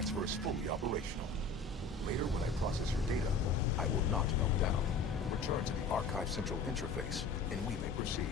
transfer is fully operational. Later, when I process your data, I will not melt down. Return to the Archive Central interface, and we may proceed.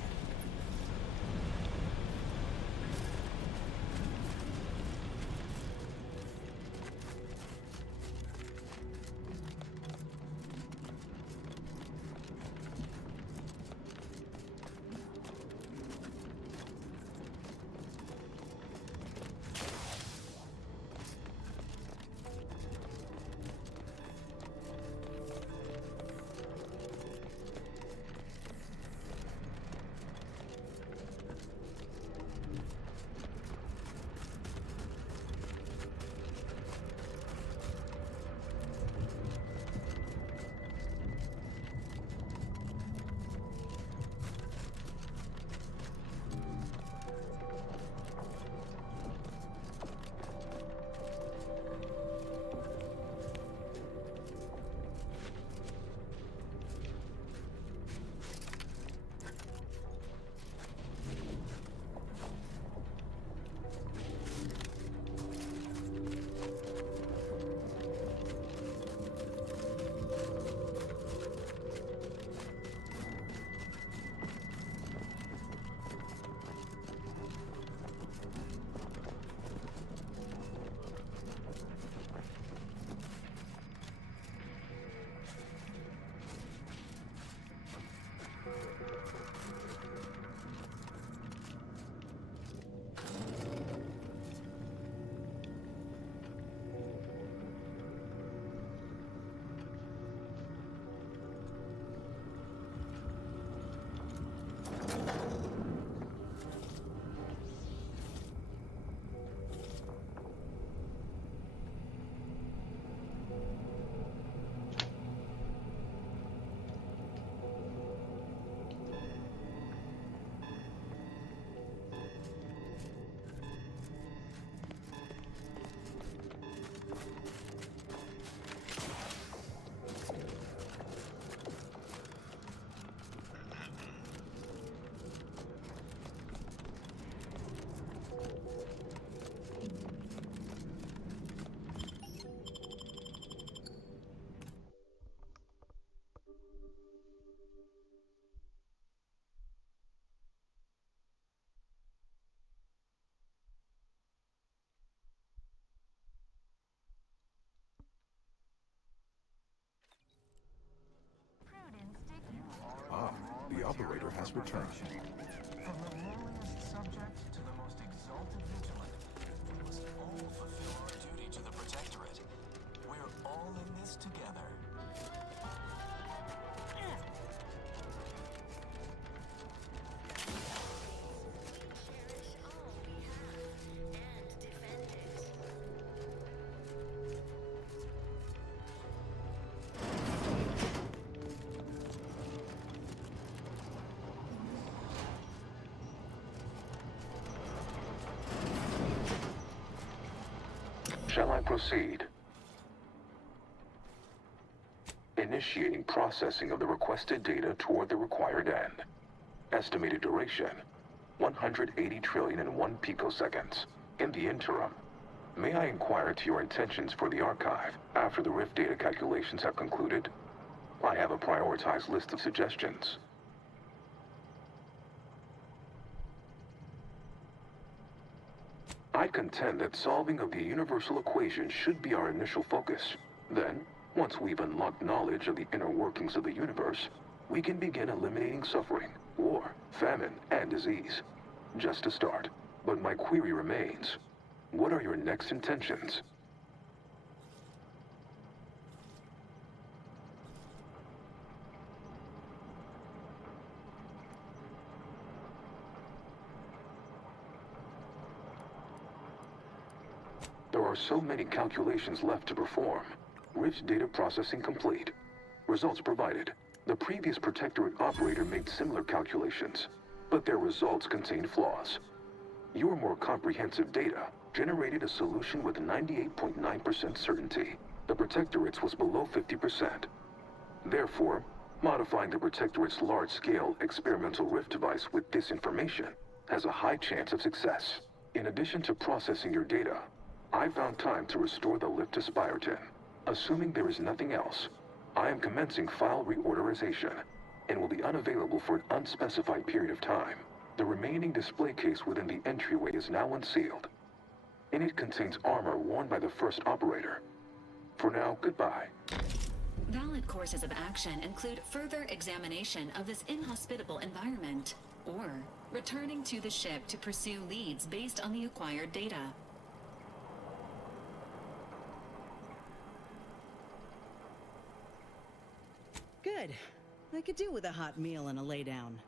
Ah, the operator has returned. From the lowliest subject to the most exalted vigilant, we must all fulfill our duty to the Protectorate. We're all in this together. Shall I proceed? Initiating processing of the requested data toward the required end. Estimated duration, 180 trillion and 1 picoseconds. In the interim, may I inquire to your intentions for the archive after the Rift data calculations have concluded? I have a prioritized list of suggestions. I contend that solving of the universal equation should be our initial focus. Then, once we've unlocked knowledge of the inner workings of the universe, we can begin eliminating suffering, war, famine, and disease. Just a start. But my query remains. What are your next intentions? There are so many calculations left to perform. Rift data processing complete. Results provided. The previous Protectorate operator made similar calculations, but their results contained flaws. Your more comprehensive data generated a solution with 98.9% certainty. The Protectorate's was below 50%. Therefore, modifying the Protectorate's large-scale experimental Rift device with this information has a high chance of success. In addition to processing your data, I found time to restore the lift to Spyreton. Assuming there is nothing else, I am commencing file reorderization and will be unavailable for an unspecified period of time. The remaining display case within the entryway is now unsealed. In it contains armor worn by the first operator. For now, goodbye. Valid courses of action include further examination of this inhospitable environment, or returning to the ship to pursue leads based on the acquired data. Good. I could do with a hot meal and a lay down.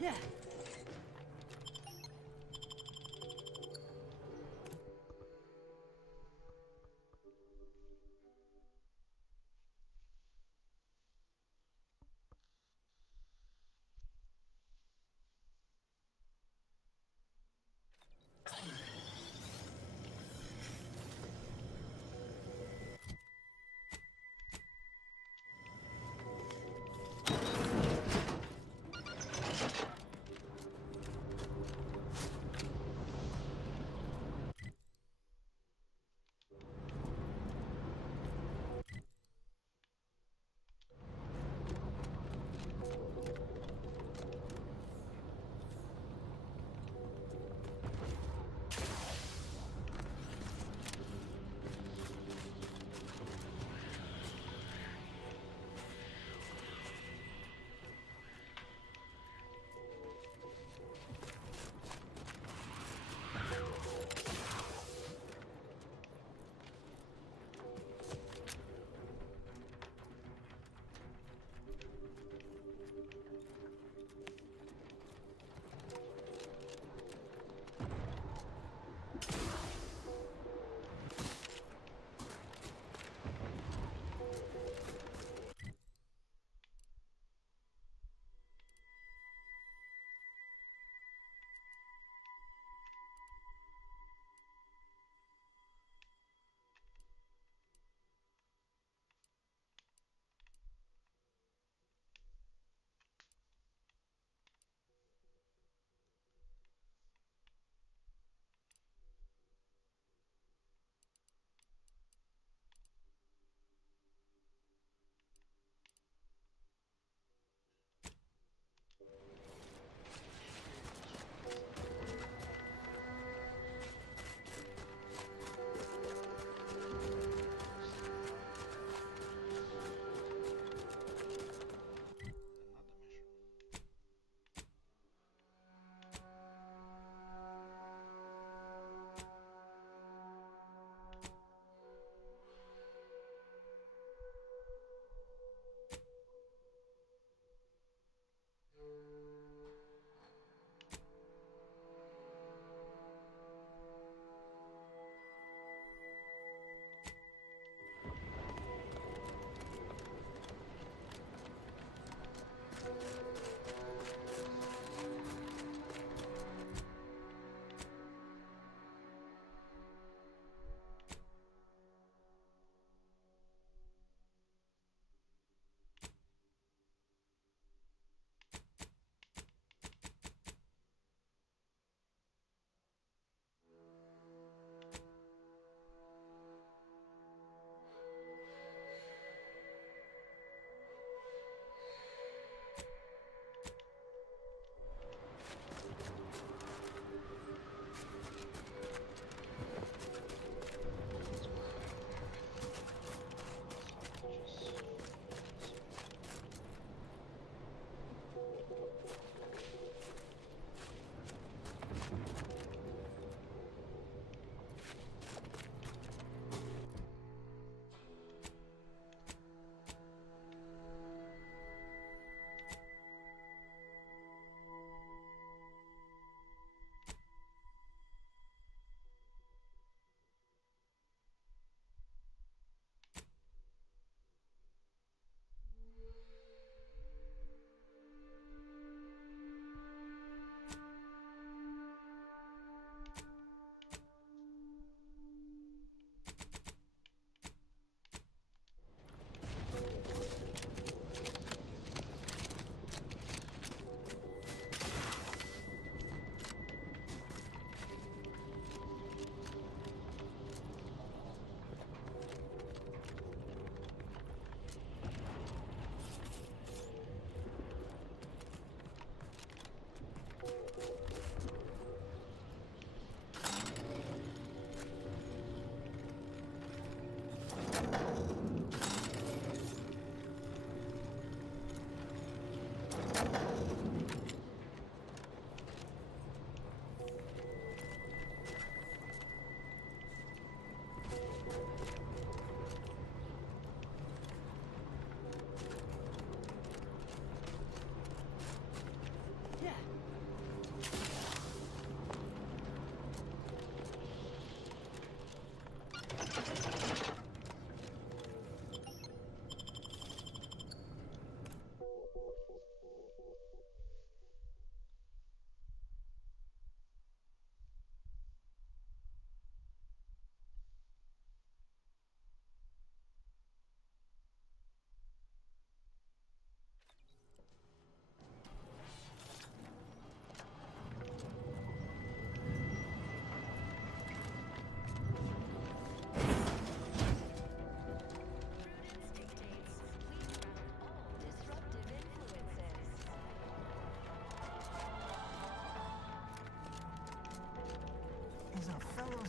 Yeah.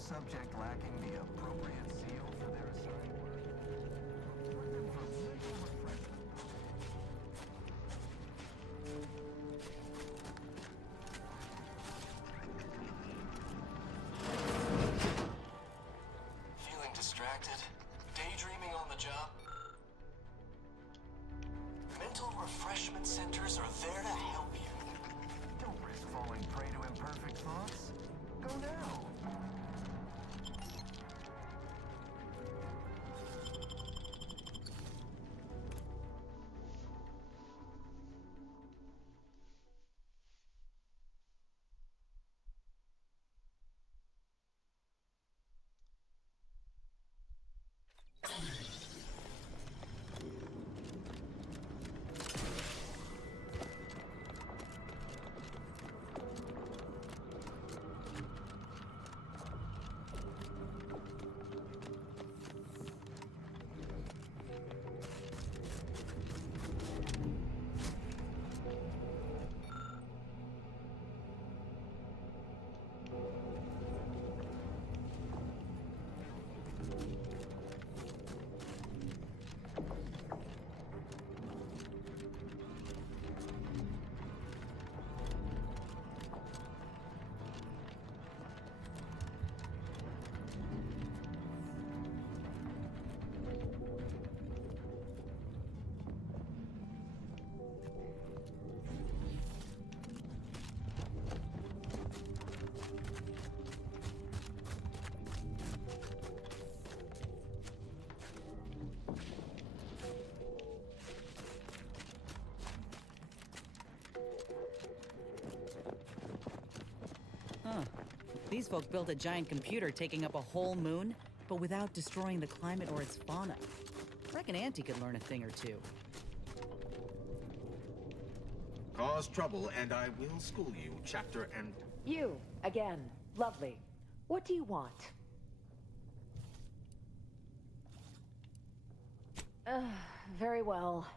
subject lacking the appropriate seal for their assigned work? Prepare them for mental refreshment. Feeling distracted? Daydreaming on the job? Mental refreshment centers are there to help you. Don't risk falling prey to imperfect thoughts. Go now. Huh. These folk built a giant computer taking up a whole moon, but without destroying the climate or its fauna. Reckon Auntie could learn a thing or two. Cause trouble, and I will school you, chapter and... You, again. Lovely. What do you want? Very well.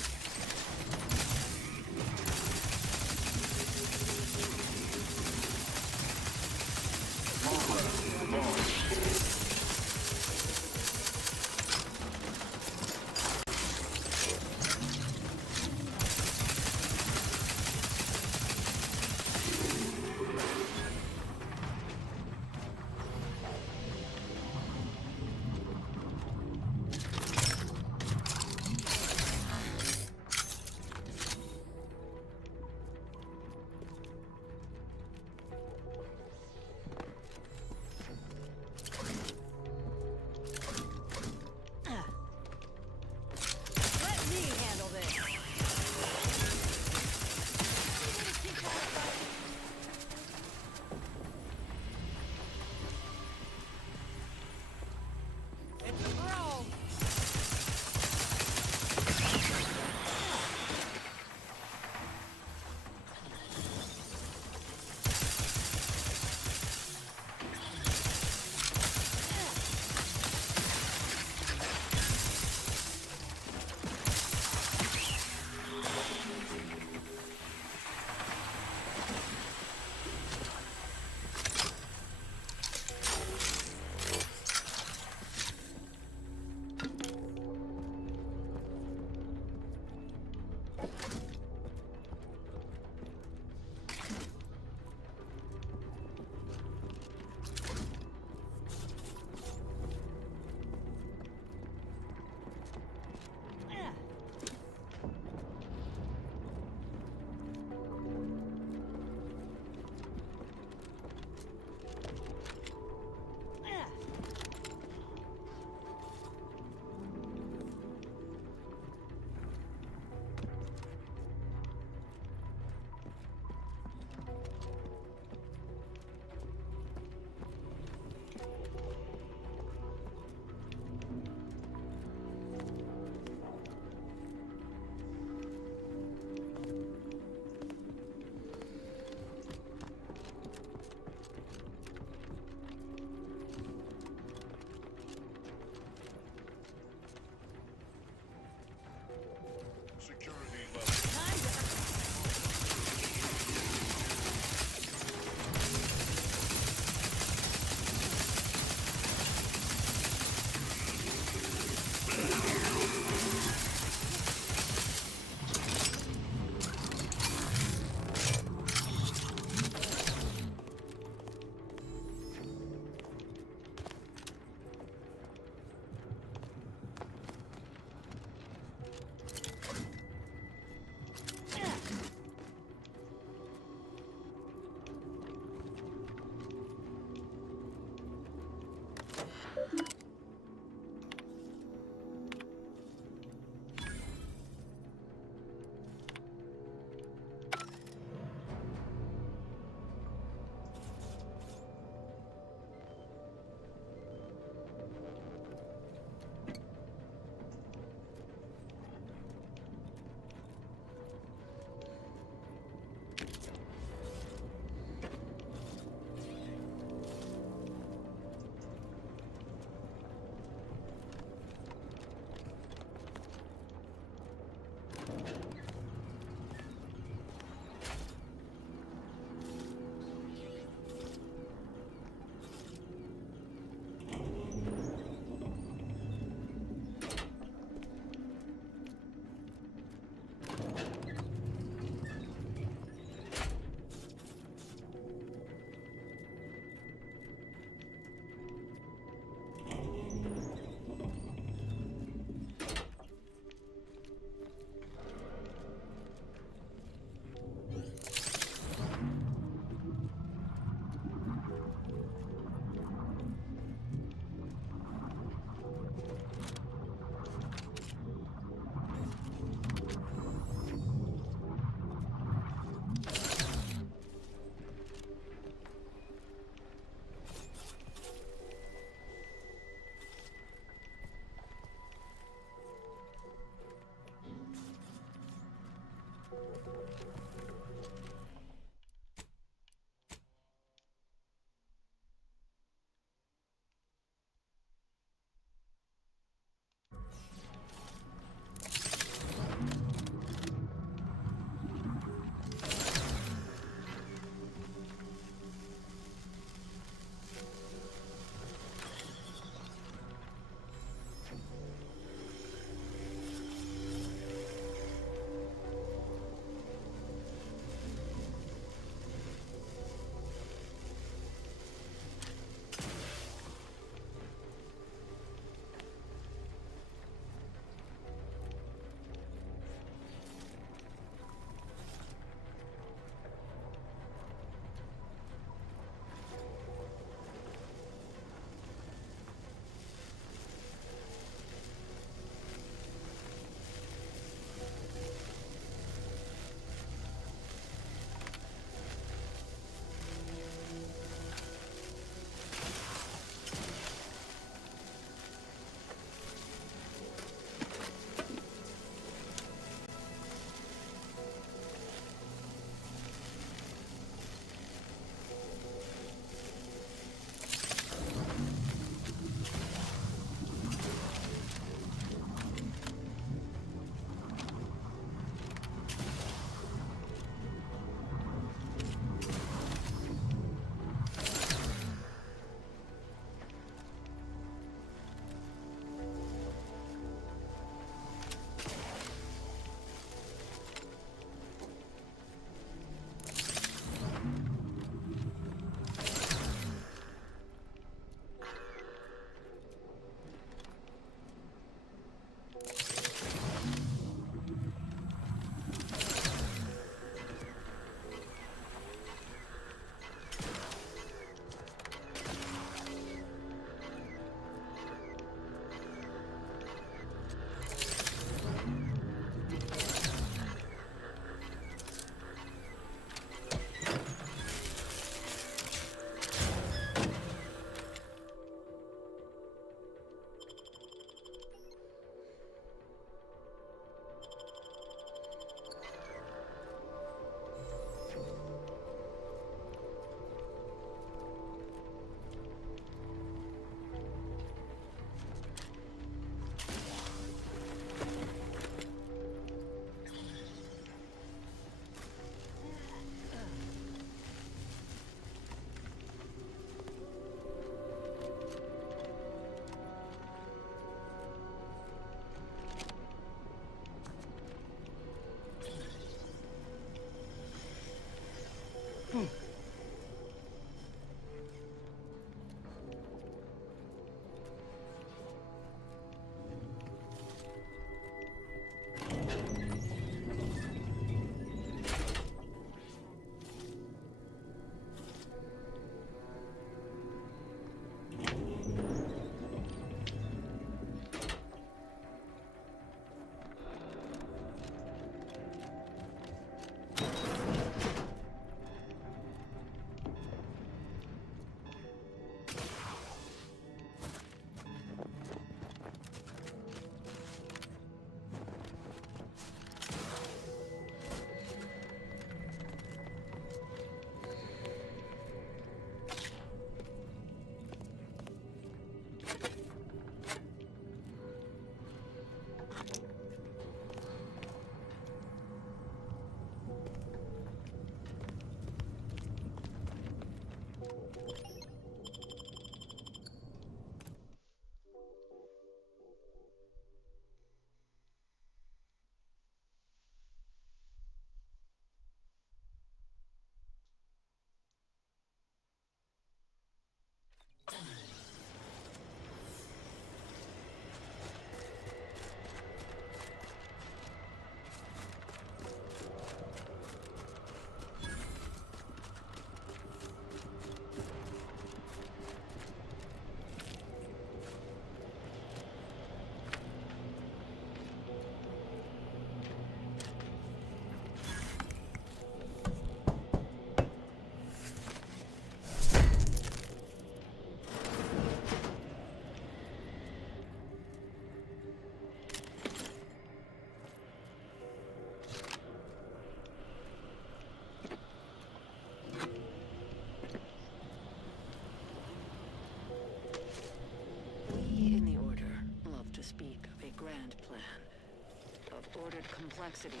ordered complexity.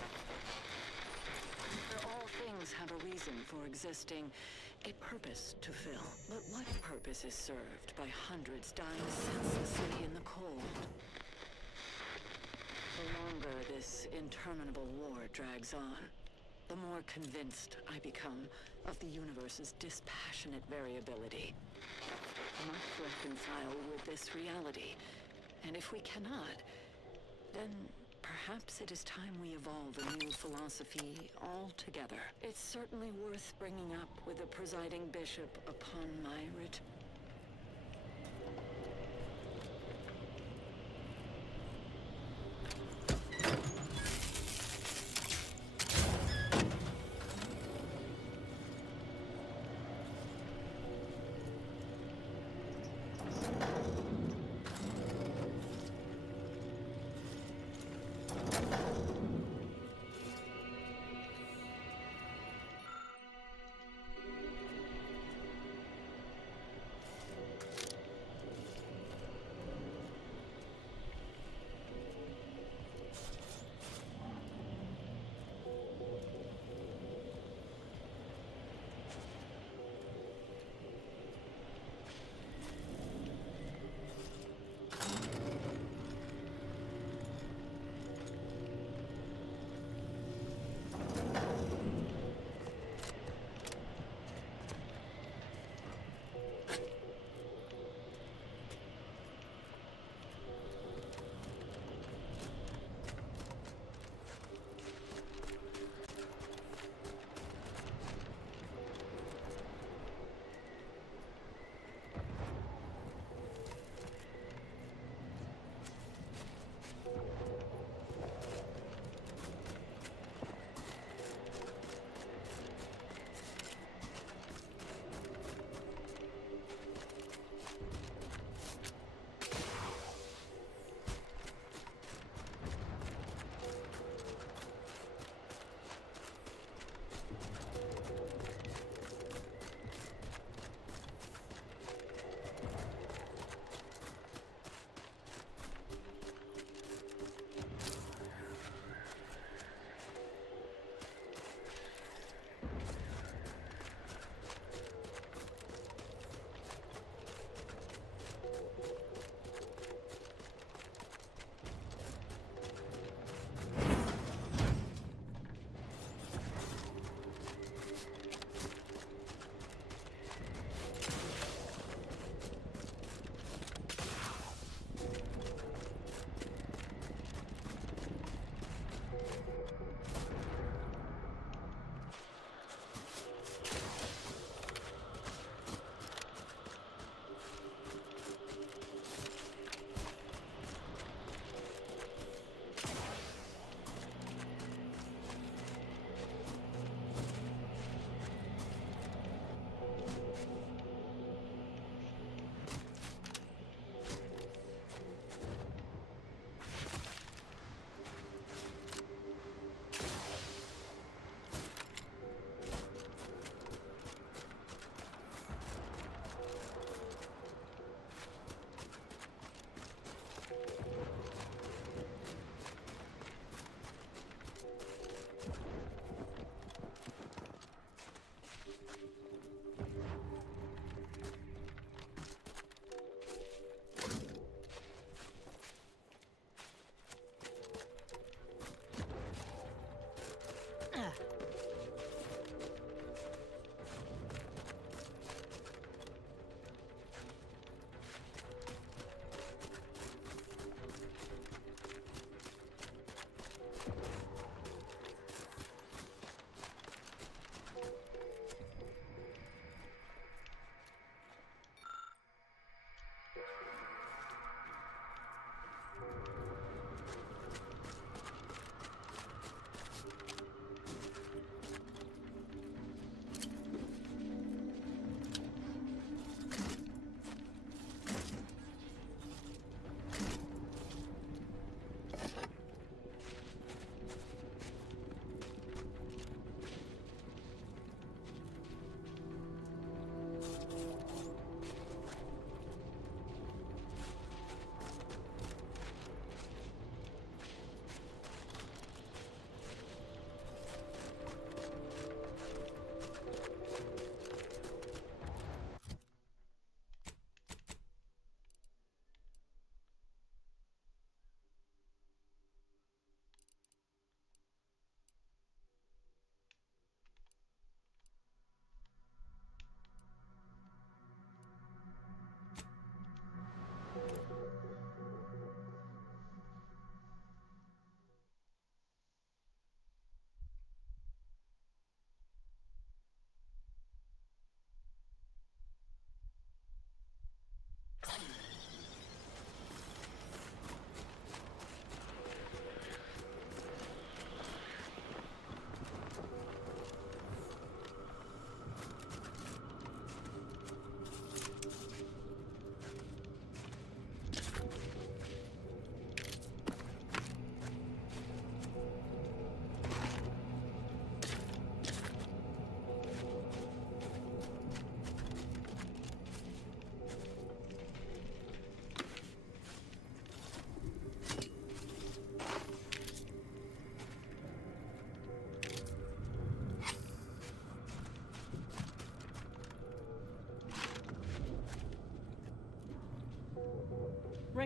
For all things have a reason for existing, a purpose to fill. But what purpose is served by hundreds dying senselessly in the cold? The longer this interminable war drags on, the more convinced I become of the universe's dispassionate variability. We must reconcile with this reality, and if we cannot, then perhaps it is time we evolve a new philosophy altogether. It's certainly worth bringing up with the presiding bishop upon my return.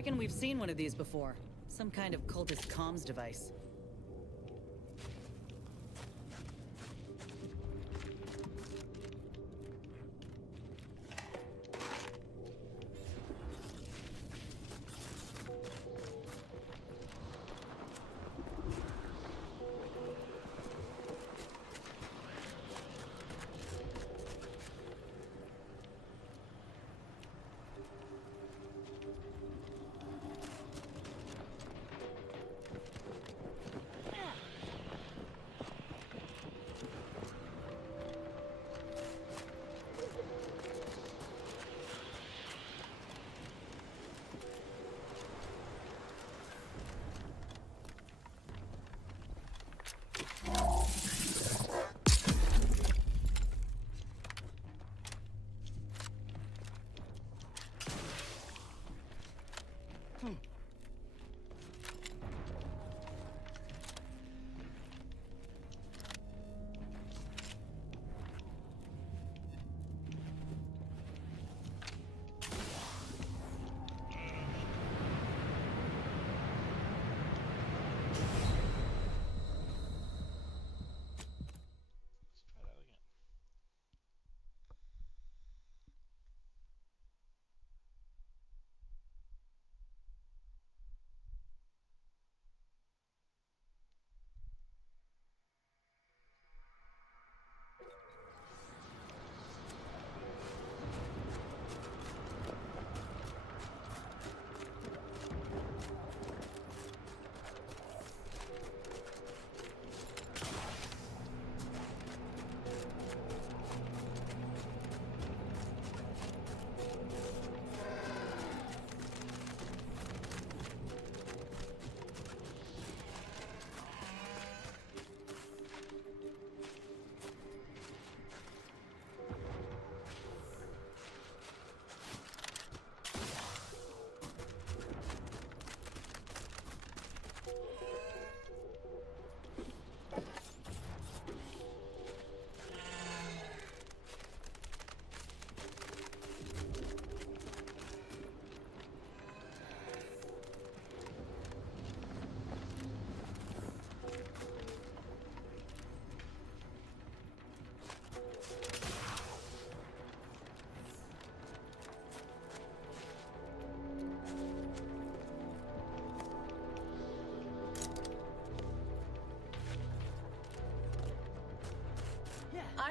Reckon we've seen one of these before. Some kind of cultist comms device.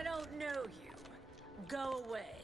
I don't know you. Go away.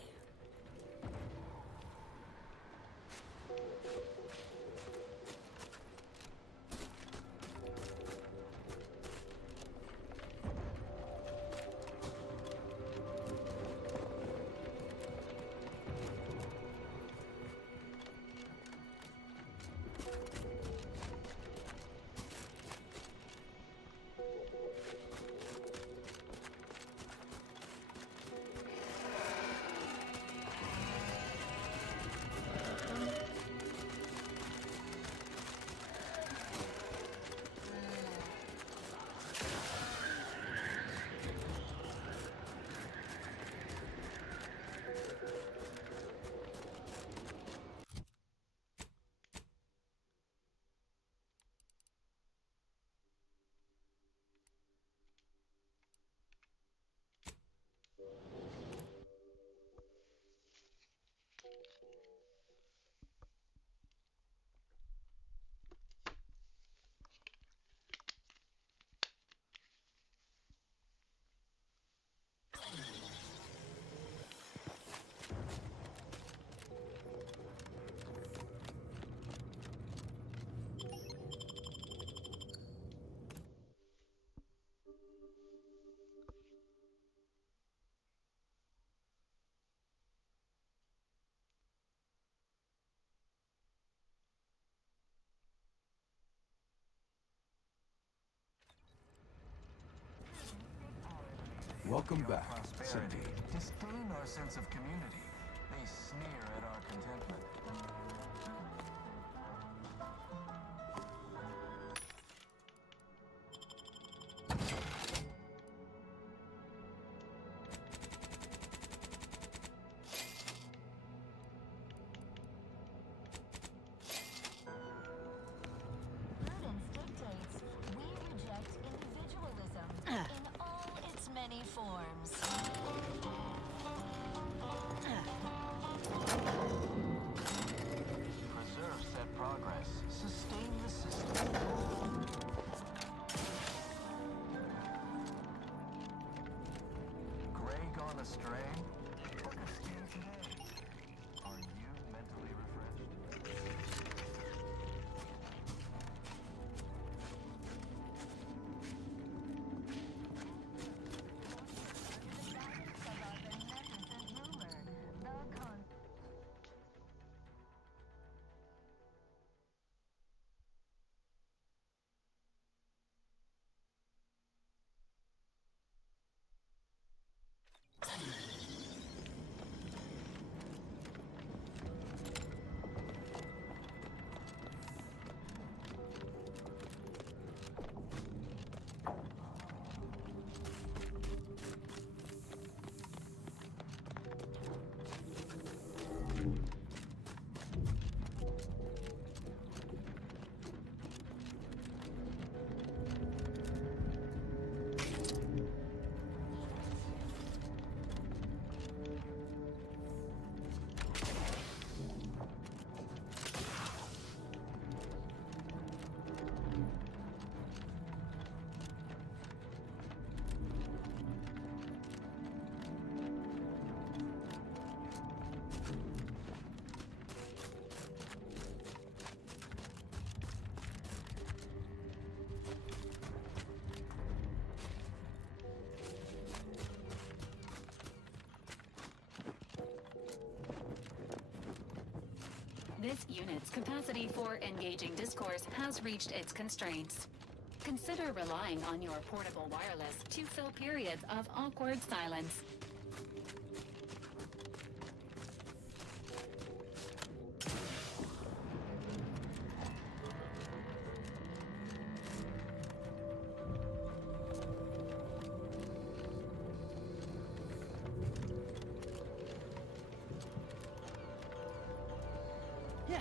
Welcome back, Prosperity, Cindy. disdain our sense of community. They sneer at our contentment. forms. Preserve said progress. Sustain the system. Gray gone astray? Took a scan today. Are you mentally refreshed? This unit's capacity for engaging discourse has reached its constraints. Consider relying on your portable wireless to fill periods of awkward silence. Yeah.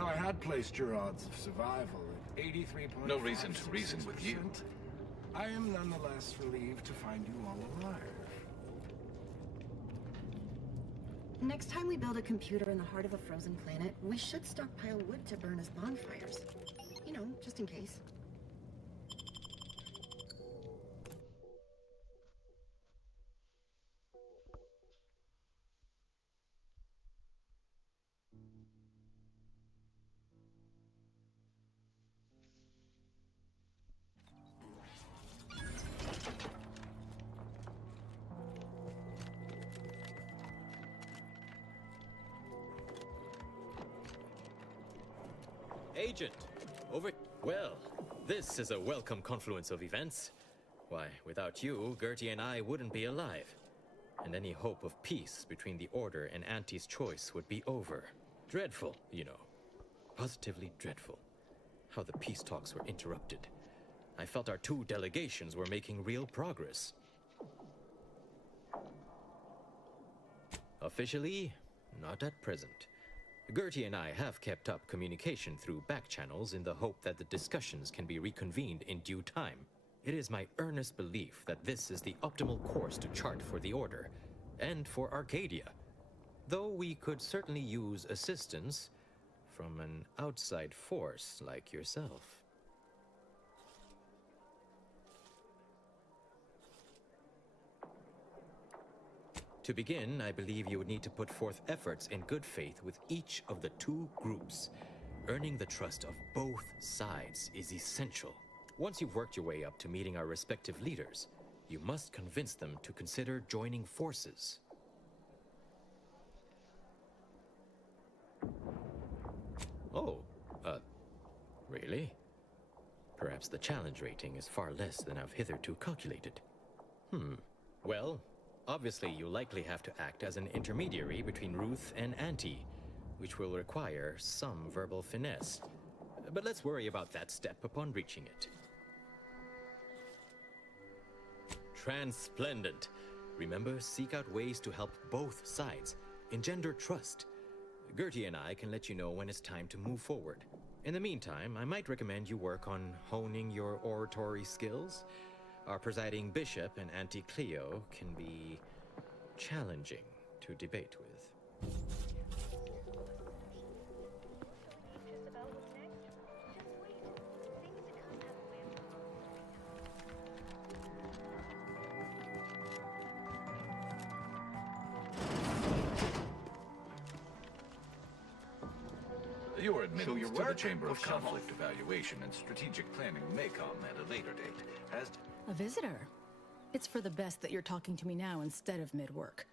Now, I had placed your odds of survival at 83.5%. No reason to reason with you. I am nonetheless relieved to find you all alive. Next time we build a computer in the heart of a frozen planet, we should stockpile wood to burn as bonfires. You know, just in case. Agent, over... Well, this is a welcome confluence of events. Why, without you, Gertie and I wouldn't be alive. And any hope of peace between the Order and Auntie's choice would be over. Dreadful, you know. Positively dreadful. How the peace talks were interrupted. I felt our two delegations were making real progress. Officially, not at present. Gertie and I have kept up communication through back channels in the hope that the discussions can be reconvened in due time. It is my earnest belief that this is the optimal course to chart for the Order, and for Arcadia. Though we could certainly use assistance from an outside force like yourself. To begin, I believe you would need to put forth efforts in good faith with each of the two groups. Earning the trust of both sides is essential. Once you've worked your way up to meeting our respective leaders, you must convince them to consider joining forces. Oh, really? Perhaps the challenge rating is far less than I've hitherto calculated. Well, obviously, you'll likely have to act as an intermediary between Ruth and Auntie, which will require some verbal finesse. But let's worry about that step upon reaching it. Transplendent. Remember, seek out ways to help both sides, engender trust. Gertie and I can let you know when it's time to move forward. In the meantime, I might recommend you work on honing your oratory skills. Our presiding bishop and Auntie Cleo can be challenging to debate with. Your admittance your to the work Chamber will of come Conflict Evaluation and Strategic Planning may come at a later date. As A visitor? It's for the best that you're talking to me now instead of mid-work.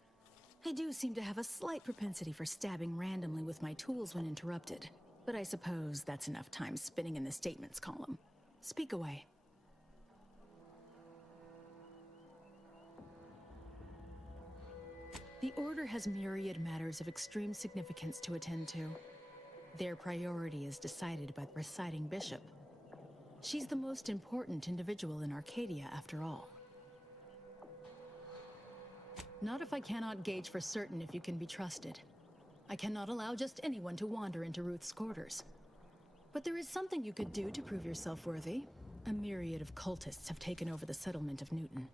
I do seem to have a slight propensity for stabbing randomly with my tools when interrupted, but I suppose that's enough time spinning in the statements column. Speak away. The Order has myriad matters of extreme significance to attend to. Their priority is decided by the presiding bishop. She's the most important individual in Arcadia, after all. Not if I cannot gauge for certain if you can be trusted. I cannot allow just anyone to wander into Ruth's quarters. But there is something you could do to prove yourself worthy. A myriad of cultists have taken over the settlement of Newton,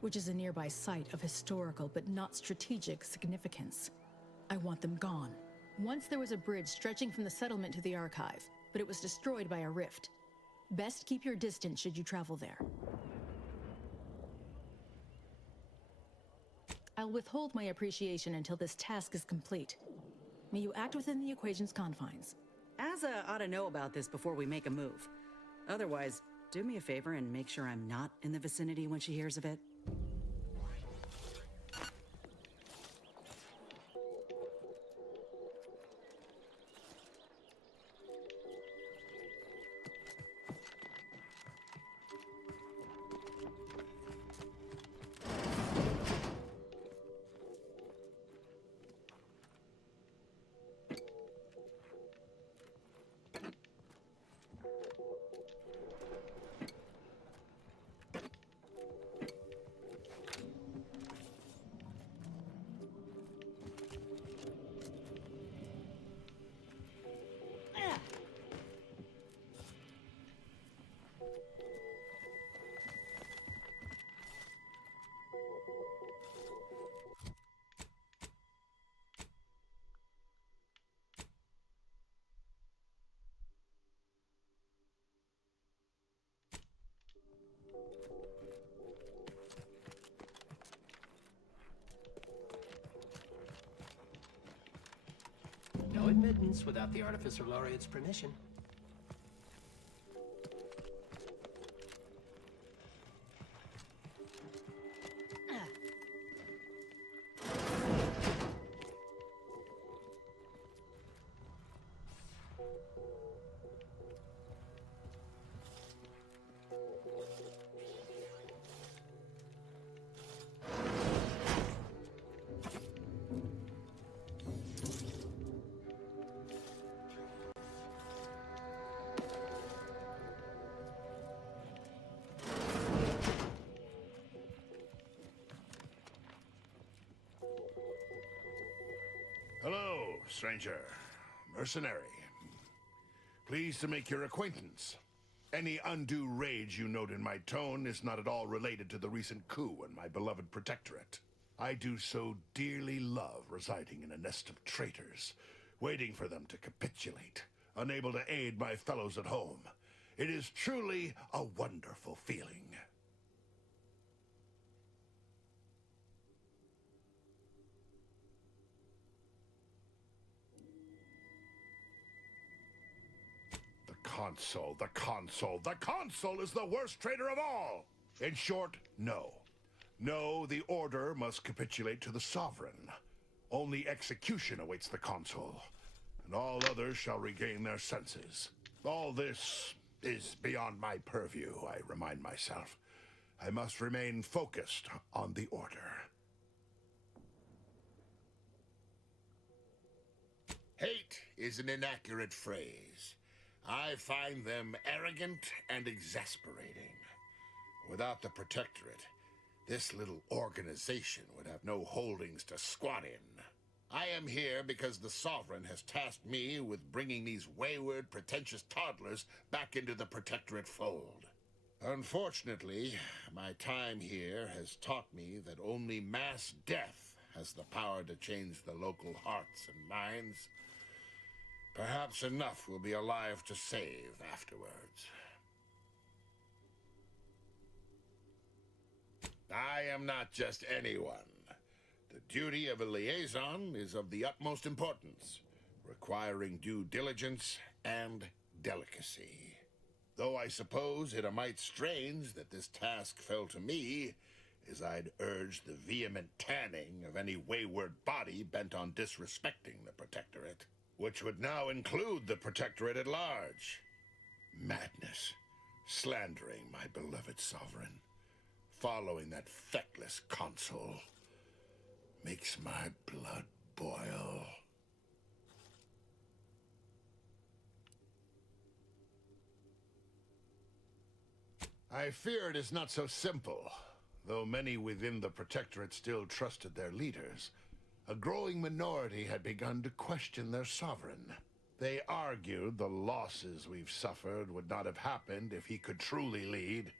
which is a nearby site of historical but not strategic significance. I want them gone. Once there was a bridge stretching from the settlement to the Archive, but it was destroyed by a rift. Best keep your distance should you travel there. I'll withhold my appreciation until this task is complete. May you act within the equation's confines. Asa ought to know about this before we make a move. Otherwise, do me a favor and make sure I'm not in the vicinity when she hears of it. mutants without the Artificer Laureate's permission. Hello, stranger. Mercenary. Pleased to make your acquaintance. Any undue rage you note in my tone is not at all related to the recent coup in my beloved protectorate. I do so dearly love residing in a nest of traitors, waiting for them to capitulate, unable to aid my fellows at home. It is truly a wonderful feeling. The Consul is the worst traitor of all! In short, no. No, the Order must capitulate to the Sovereign. Only execution awaits the Consul, and all others shall regain their senses. All this is beyond my purview, I remind myself. I must remain focused on the Order. Hate is an inaccurate phrase. I find them arrogant and exasperating. Without the Protectorate, this little organization would have no holdings to squat in. I am here because the Sovereign has tasked me with bringing these wayward, pretentious toddlers back into the Protectorate fold. Unfortunately, my time here has taught me that only mass death has the power to change the local hearts and minds. Perhaps enough will be alive to save afterwards. I am not just anyone. The duty of a liaison is of the utmost importance, requiring due diligence and delicacy. Though I suppose it a mite strange that this task fell to me, as I'd urge the vehement tanning of any wayward body bent on disrespecting the Protectorate, which would now include the Protectorate at large. Madness, slandering my beloved Sovereign, following that feckless Consul, makes my blood boil. I fear it is not so simple. Though many within the Protectorate still trusted their leaders, a growing minority had begun to question their Sovereign. They argued the losses we've suffered would not have happened if he could truly lead,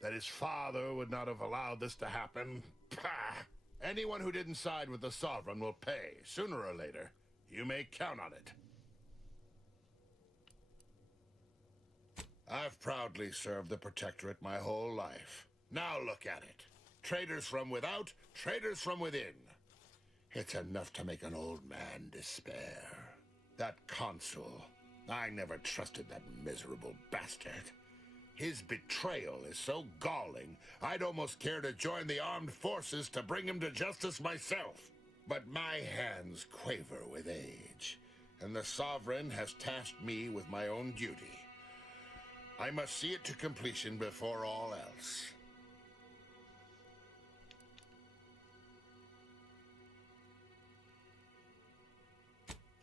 that his father would not have allowed this to happen. Pah! Anyone who didn't side with the Sovereign will pay, sooner or later. You may count on it. I've proudly served the Protectorate my whole life. Now look at it. Traitors from without, traitors from within. It's enough to make an old man despair. That Consul, I never trusted that miserable bastard. His betrayal is so galling, I'd almost care to join the armed forces to bring him to justice myself. But my hands quaver with age, and the Sovereign has tasked me with my own duty. I must see it to completion before all else.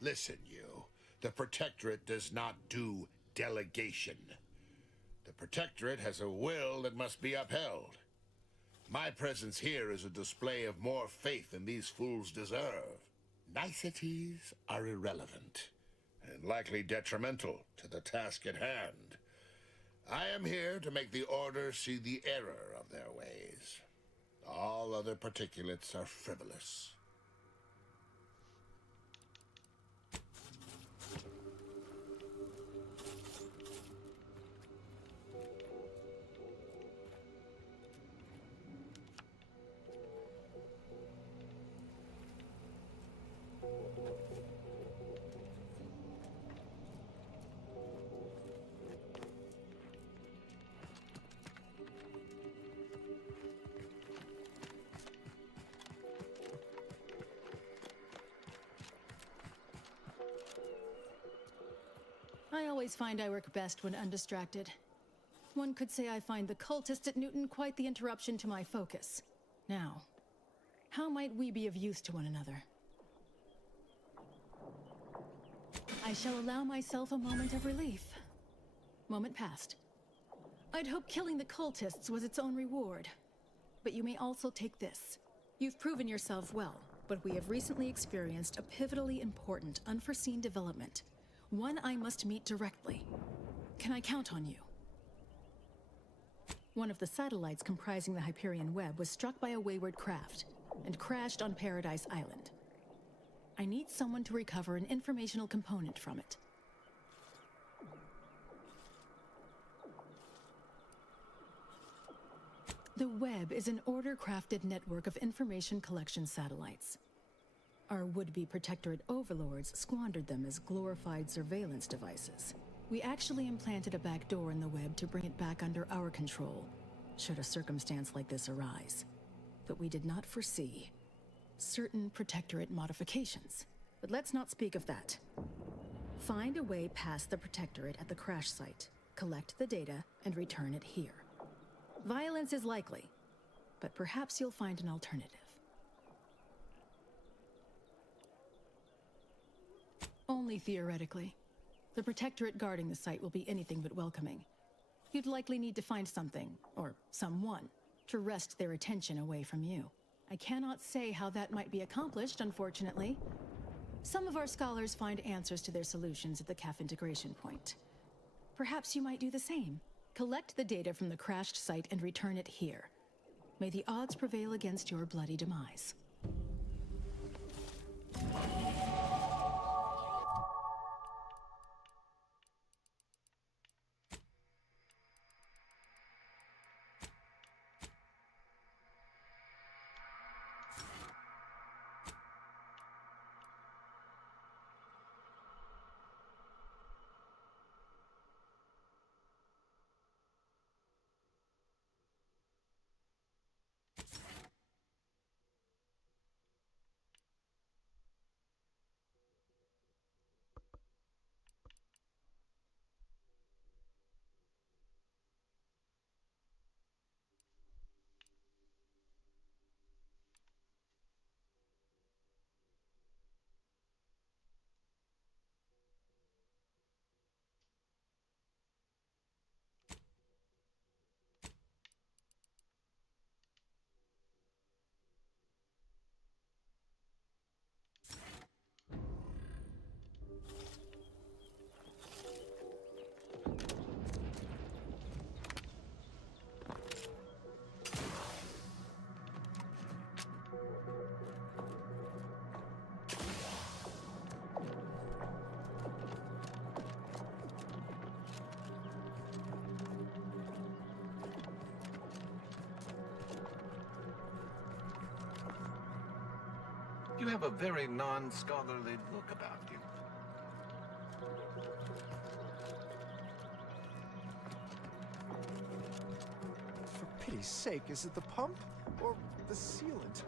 Listen, you. The Protectorate does not do delegation. The Protectorate has a will that must be upheld. My presence here is a display of more faith than these fools deserve. Niceties are irrelevant, and likely detrimental to the task at hand. I am here to make the Order see the error of their ways. All other particulates are frivolous. I always find I work best when undistracted. One could say I find the cultist at Newton quite the interruption to my focus. Now, how might we be of use to one another? I shall allow myself a moment of relief. Moment passed. I'd hoped killing the cultists was its own reward. But you may also take this. You've proven yourself well, but we have recently experienced a pivotally important, unforeseen development. One I must meet directly. Can I count on you? One of the satellites comprising the Hyperion web was struck by a wayward craft and crashed on Paradise Island. I need someone to recover an informational component from it. The web is an order-crafted network of information collection satellites. Our would-be Protectorate overlords squandered them as glorified surveillance devices. We actually implanted a back door in the web to bring it back under our control, should a circumstance like this arise. But we did not foresee certain Protectorate modifications. But let's not speak of that. Find a way past the Protectorate at the crash site, collect the data, and return it here. Violence is likely, but perhaps you'll find an alternative. Only theoretically. The Protectorate guarding the site will be anything but welcoming. You'd likely need to find something, or someone, to wrest their attention away from you. I cannot say how that might be accomplished, unfortunately. Some of our scholars find answers to their solutions at the CAF integration point. Perhaps you might do the same. Collect the data from the crashed site and return it here. May the odds prevail against your bloody demise. You have a very non-scholarly look about you. For pity's sake, is it the pump or the sealant?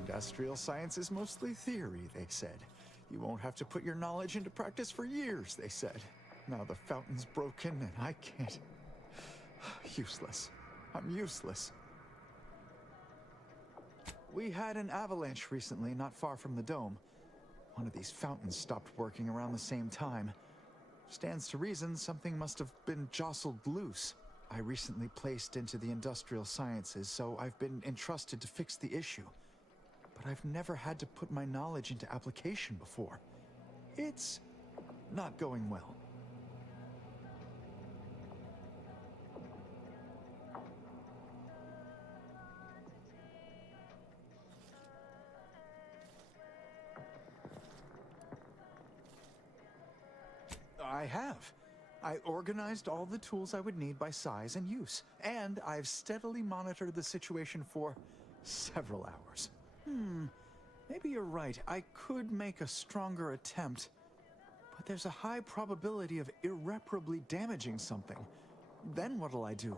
Industrial science is mostly theory, they said. You won't have to put your knowledge into practice for years, they said. Now the fountain's broken and I can't... Useless. I'm useless. We had an avalanche recently, not far from the dome. One of these fountains stopped working around the same time. Stands to reason something must have been jostled loose. I recently placed into the industrial sciences, so I've been entrusted to fix the issue. But I've never had to put my knowledge into application before. It's not going well. I have. I organized all the tools I would need by size and use, and I've steadily monitored the situation for several hours. Maybe you're right. I could make a stronger attempt, but there's a high probability of irreparably damaging something. Then what'll I do?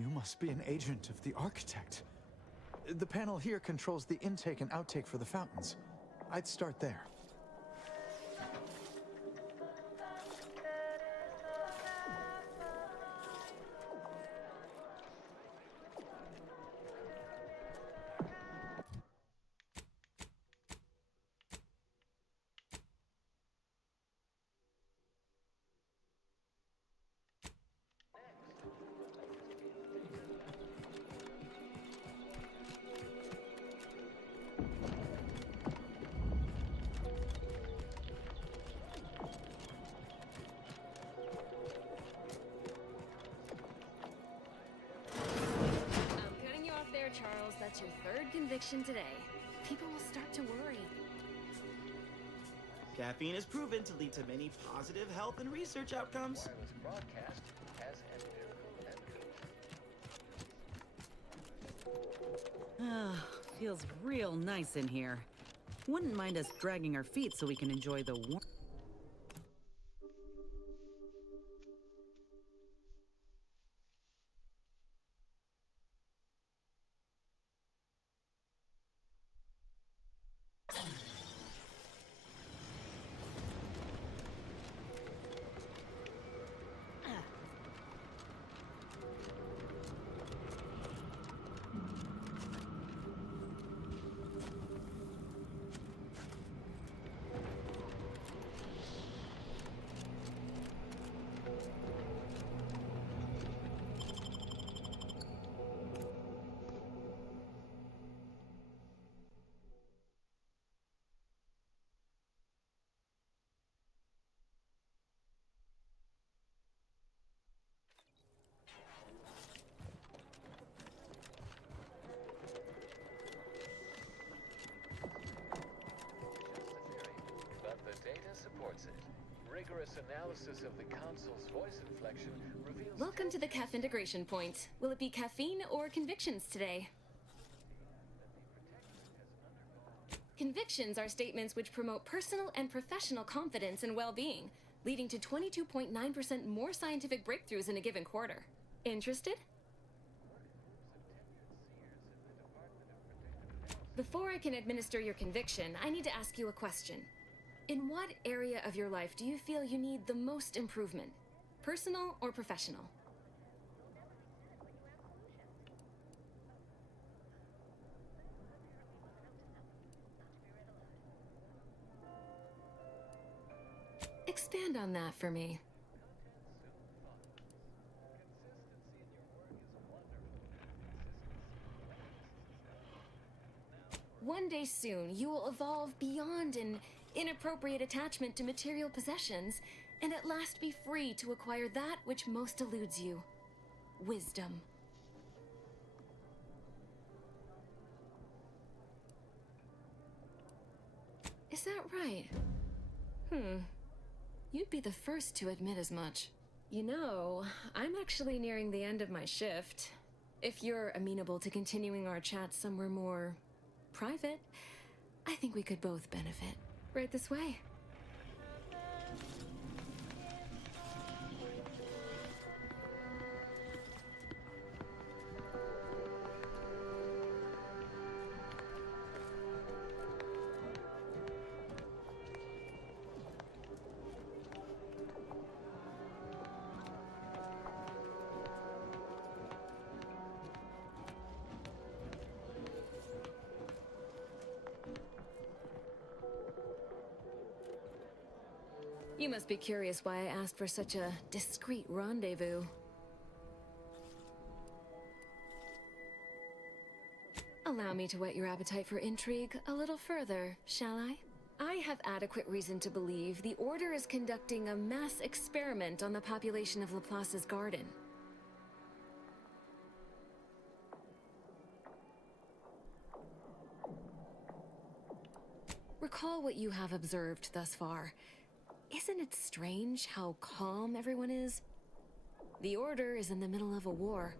You must be an agent of the architect. The panel here controls the intake and outtake for the fountains. I'd start there. Charles, that's your third conviction today. People will start to worry. Caffeine is proven to lead to many positive health and research outcomes. Wireless broadcast has ended. Feels real nice in here. Wouldn't mind us dragging our feet so we can enjoy the warmth. Rigorous analysis of the console's voice inflection reveals... Welcome to the CAF integration point. Will it be caffeine or convictions today? Convictions are statements which promote personal and professional confidence and well-being, leading to 22.9% more scientific breakthroughs in a given quarter. Interested? Before I can administer your conviction, I need to ask you a question. In what area of your life do you feel you need the most improvement? Personal or professional? Expand on that for me. One day soon, you will evolve beyond an inappropriate attachment to material possessions, and at last be free to acquire that which most eludes you. Wisdom. Is that right? You'd be the first to admit as much. You know, I'm actually nearing the end of my shift. If you're amenable to continuing our chat somewhere more private, I think we could both benefit. Right this way. You must be curious why I asked for such a discreet rendezvous. Allow me to whet your appetite for intrigue a little further, shall I? I have adequate reason to believe the Order is conducting a mass experiment on the population of Laplace's garden. Recall what you have observed thus far. Isn't it strange how calm everyone is? The Order is in the middle of a war.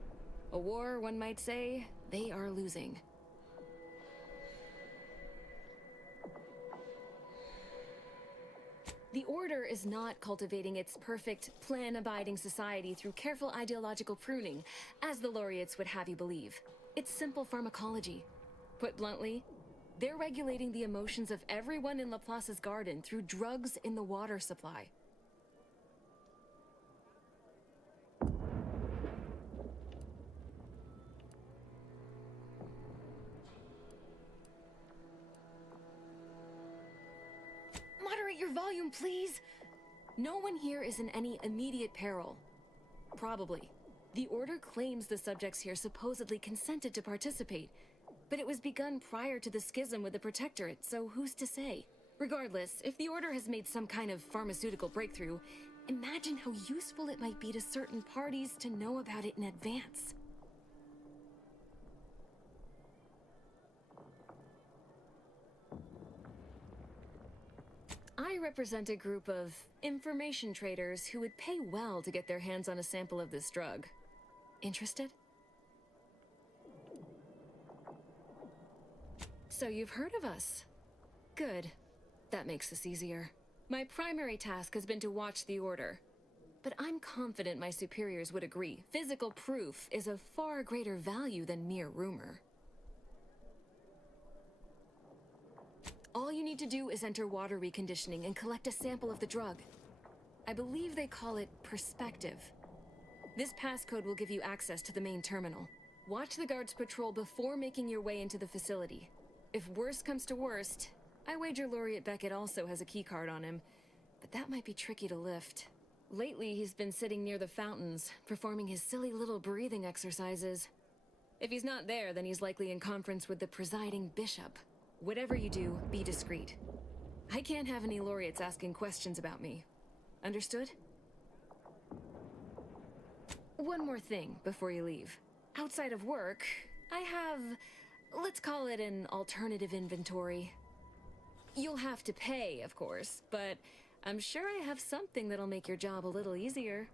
A war, one might say, they are losing. The Order is not cultivating its perfect, plan-abiding society through careful ideological pruning, as the laureates would have you believe. It's simple pharmacology. Put bluntly, they're regulating the emotions of everyone in Laplace's garden through drugs in the water supply. Moderate your volume, please. No one here is in any immediate peril. Probably. The Order claims the subjects here supposedly consented to participate, but it was begun prior to the schism with the Protectorate, so who's to say? Regardless, if the Order has made some kind of pharmaceutical breakthrough, imagine how useful it might be to certain parties to know about it in advance. I represent a group of information traders who would pay well to get their hands on a sample of this drug. Interested? So you've heard of us. Good. That makes this easier. My primary task has been to watch the Order. But I'm confident my superiors would agree. Physical proof is of far greater value than mere rumor. All you need to do is enter water reconditioning and collect a sample of the drug. I believe they call it Perspective. This passcode will give you access to the main terminal. Watch the guards patrol before making your way into the facility. If worst comes to worst, I wager Laureate Beckett also has a keycard on him, but that might be tricky to lift. Lately, he's been sitting near the fountains, performing his silly little breathing exercises. If he's not there, then he's likely in conference with the presiding bishop. Whatever you do, be discreet. I can't have any laureates asking questions about me. Understood? One more thing before you leave. Outside of work, I have, let's call it an alternative inventory. You'll have to pay, of course, but I'm sure I have something that'll make your job a little easier.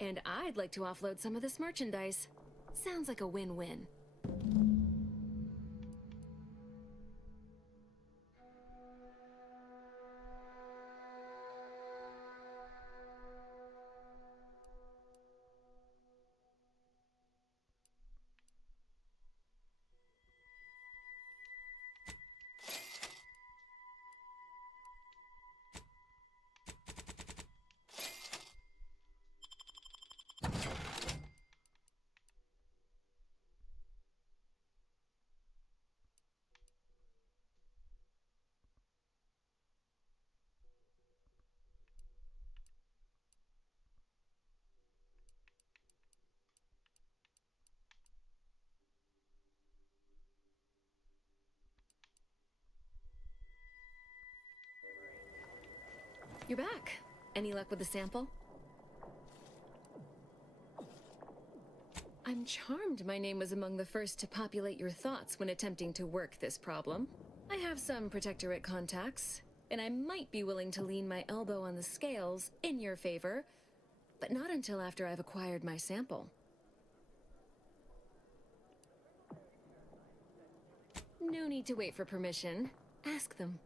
And I'd like to offload some of this merchandise. Sounds like a win-win. You're back. Any luck with the sample? I'm charmed my name was among the first to populate your thoughts when attempting to work this problem. I have some Protectorate contacts, and I might be willing to lean my elbow on the scales in your favor, but not until after I've acquired my sample. No need to wait for permission. Ask them.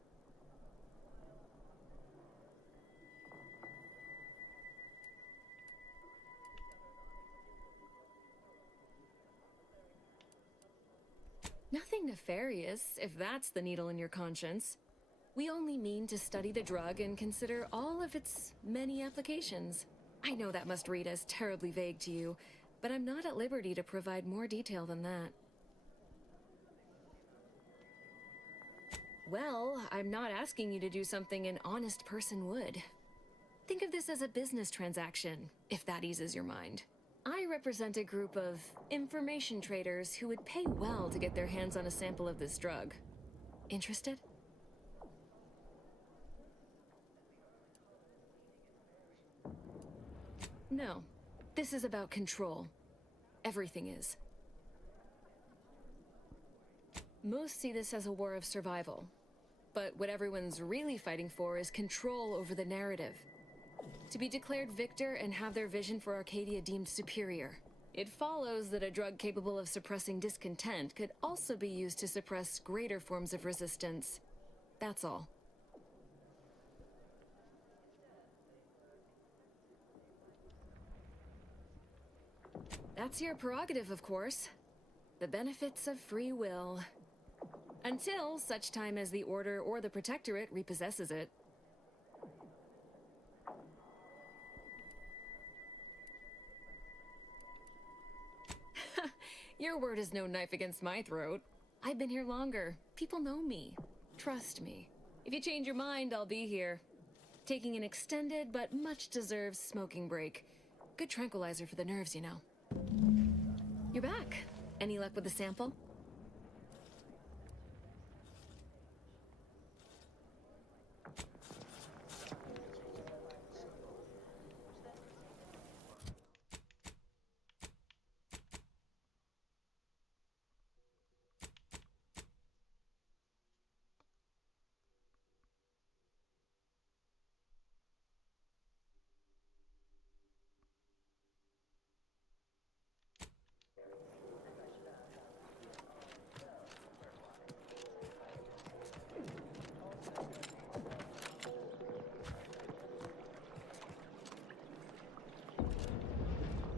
Nothing nefarious, if that's the needle in your conscience. We only mean to study the drug and consider all of its many applications. I know that must read as terribly vague to you, but I'm not at liberty to provide more detail than that. Well, I'm not asking you to do something an honest person would. Think of this as a business transaction, if that eases your mind. I represent a group of information traders who would pay well to get their hands on a sample of this drug. Interested? No. This is about control. Everything is. Most see this as a war of survival. But what everyone's really fighting for is control over the narrative. To be declared victor and have their vision for Arcadia deemed superior. It follows that a drug capable of suppressing discontent could also be used to suppress greater forms of resistance. That's all. That's your prerogative, of course. The benefits of free will. Until such time as the Order or the Protectorate repossesses it. Your word is no knife against my throat. I've been here longer. People know me. Trust me. If you change your mind, I'll be here. Taking an extended but much-deserved smoking break. Good tranquilizer for the nerves, you know. You're back. Any luck with the sample?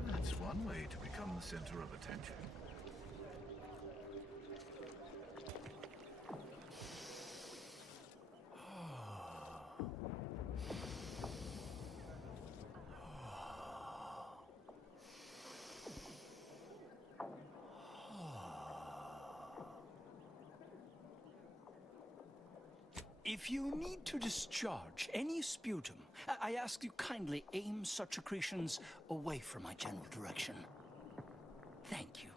That's one way to become the center of attention. If you need to discharge any sputum, I ask you kindly aim such accretions away from my general direction. Thank you.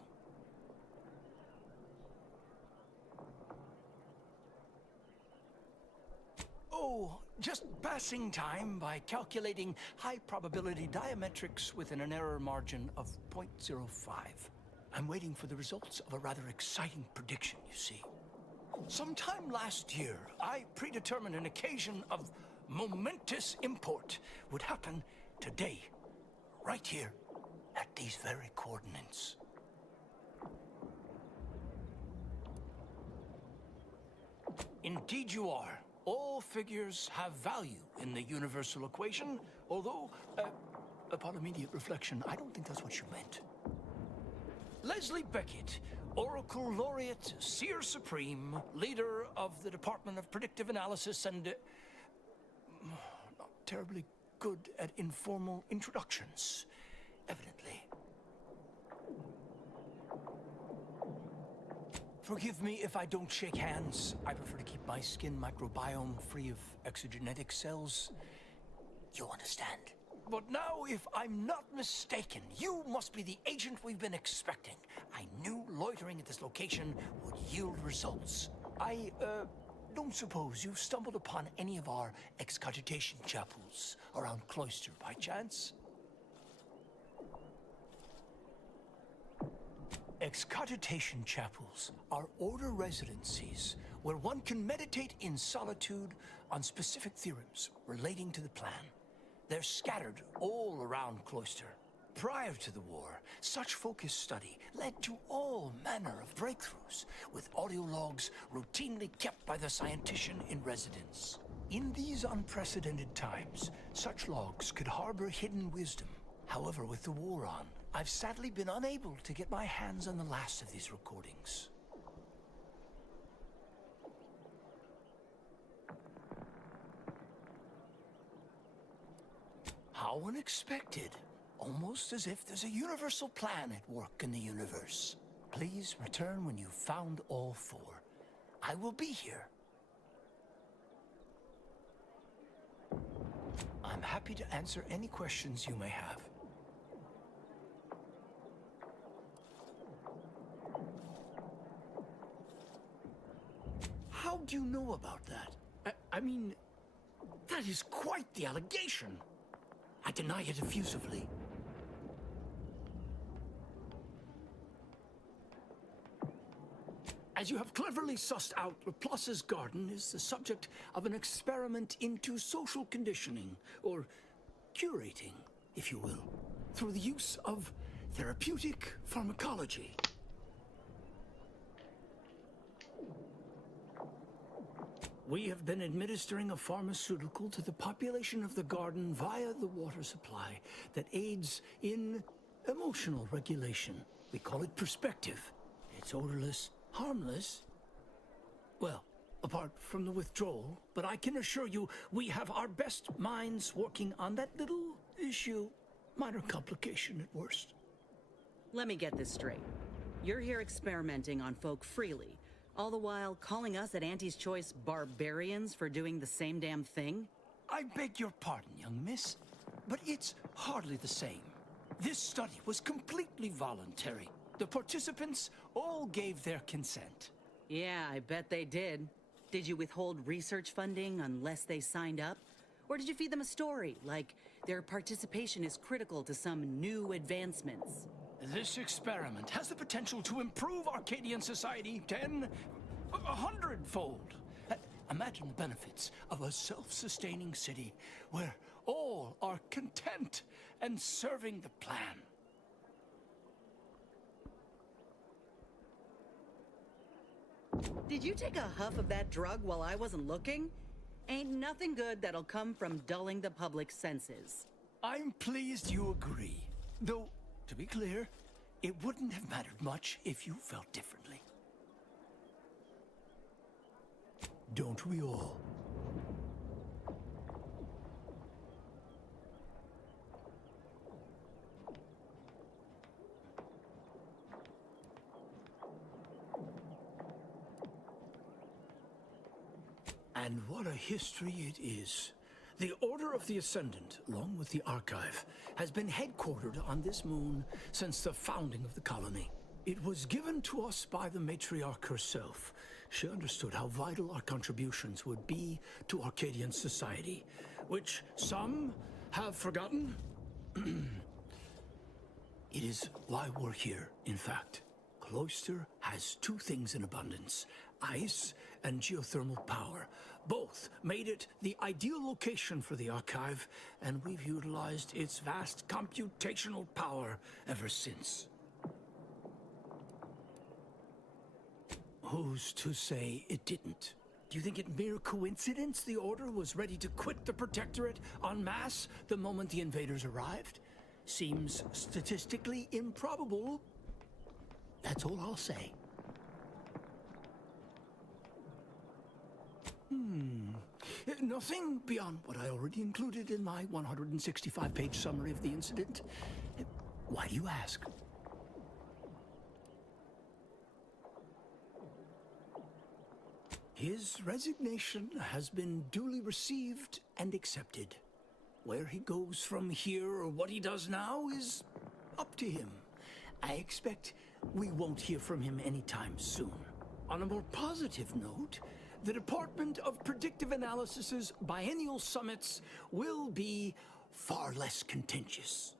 Oh, just passing time by calculating high probability diametrics within an error margin of 0.05. I'm waiting for the results of a rather exciting prediction, you see. Sometime last year, I predetermined an occasion of momentous import would happen today, right here, at these very coordinates. Indeed you are. All figures have value in the universal equation, although, upon immediate reflection, I don't think that's what you meant. Leslie Beckett, Oracle Laureate, Seer Supreme, leader of the Department of Predictive Analysis, and not terribly good at informal introductions, evidently. Forgive me if I don't shake hands. I prefer to keep my skin microbiome free of exogenetic cells. You understand? But now, if I'm not mistaken, you must be the agent we've been expecting. I knew loitering at this location would yield results. I, don't suppose you've stumbled upon any of our excogitation chapels around Cloister by chance? Excogitation chapels are order residencies where one can meditate in solitude on specific theorems relating to the plan. They're scattered all around Cloister. Prior to the war, such focused study led to all manner of breakthroughs, with audio logs routinely kept by the scientician in residence. In these unprecedented times, such logs could harbor hidden wisdom. However, with the war on, I've sadly been unable to get my hands on the last of these recordings. How unexpected. Almost as if there's a universal plan at work in the universe. Please return when you've found all four. I will be here. I'm happy to answer any questions you may have. How do you know about that? I mean, that is quite the allegation. I deny it effusively. As you have cleverly sussed out, Laplace's garden is the subject of an experiment into social conditioning, or curating, if you will, through the use of therapeutic pharmacology. We have been administering a pharmaceutical to the population of the garden via the water supply that aids in Emotional regulation. We call it perspective. It's odorless, harmless. Well, apart from the withdrawal, but I can assure you we have our best minds working on that little issue. Minor complication at worst. Let me get this straight. You're here experimenting on folk freely, all the while calling us at Auntie's Choice barbarians for doing the same damn thing? I beg your pardon, young miss, but it's hardly the same. This study was completely voluntary. The participants all gave their consent. Yeah, I bet they did. Did you withhold research funding unless they signed up? Or did you feed them a story, like their participation is critical to some new advancements? This experiment has the potential to improve Arcadian society 100-fold. Imagine the benefits of a self-sustaining city where all are content and serving the plan. Did you take a huff of that drug while I wasn't looking? Ain't nothing good that'll come from dulling the public's senses. I'm pleased you agree. Though, to be clear, it wouldn't have mattered much if you felt differently. Don't we all? And what a history it is. The Order of the Ascendant, along with the Archive, has been headquartered on this moon since the founding of the colony. It was given to us by the matriarch herself. She understood how vital our contributions would be to Arcadian society, which some have forgotten. It is why we're here, in fact. Cloister has two things in abundance: ice and geothermal power. Both made it the ideal location for the Archive, and we've utilized its vast computational power ever since. Who's to say it didn't? Do you think it mere coincidence the Order was ready to quit the Protectorate en masse the moment the invaders arrived? Seems statistically improbable. That's all I'll say. Nothing beyond what I already included in my 165-page summary of the incident. Why do you ask? His resignation has been duly received and accepted. Where he goes from here or what he does now is up to him. I expect we won't hear from him anytime soon. On a more positive note, the Department of Predictive Analysis's biennial summits will be far less contentious.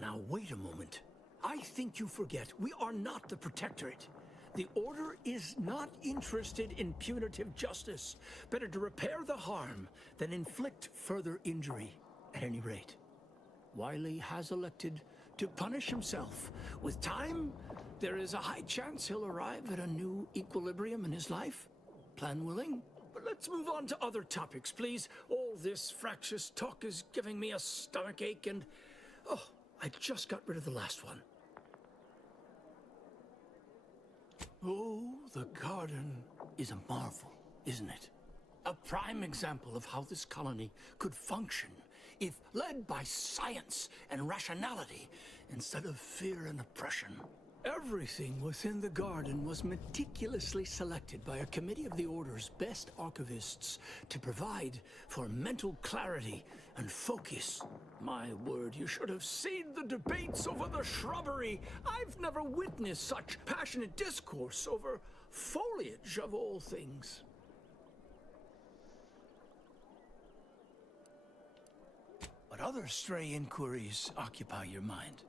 Now, wait a moment. I think you forget we are not the Protectorate. The Order is not interested in punitive justice. Better to repair the harm than inflict further injury, at any rate. Wiley has elected to punish himself. With time, there is a high chance he'll arrive at a new equilibrium in his life. Plan willing. But let's move on to other topics, please. All this fractious talk is giving me a stomachache, and oh, I just got rid of the last one. Oh, the garden is a marvel, isn't it? A prime example of how this colony could function if led by science and rationality instead of fear and oppression. Everything within the garden was meticulously selected by a committee of the Order's best archivists to provide for mental clarity and focus. My word, you should have seen the debates over the shrubbery. I've never witnessed such passionate discourse over foliage of all things. What other stray inquiries occupy your mind?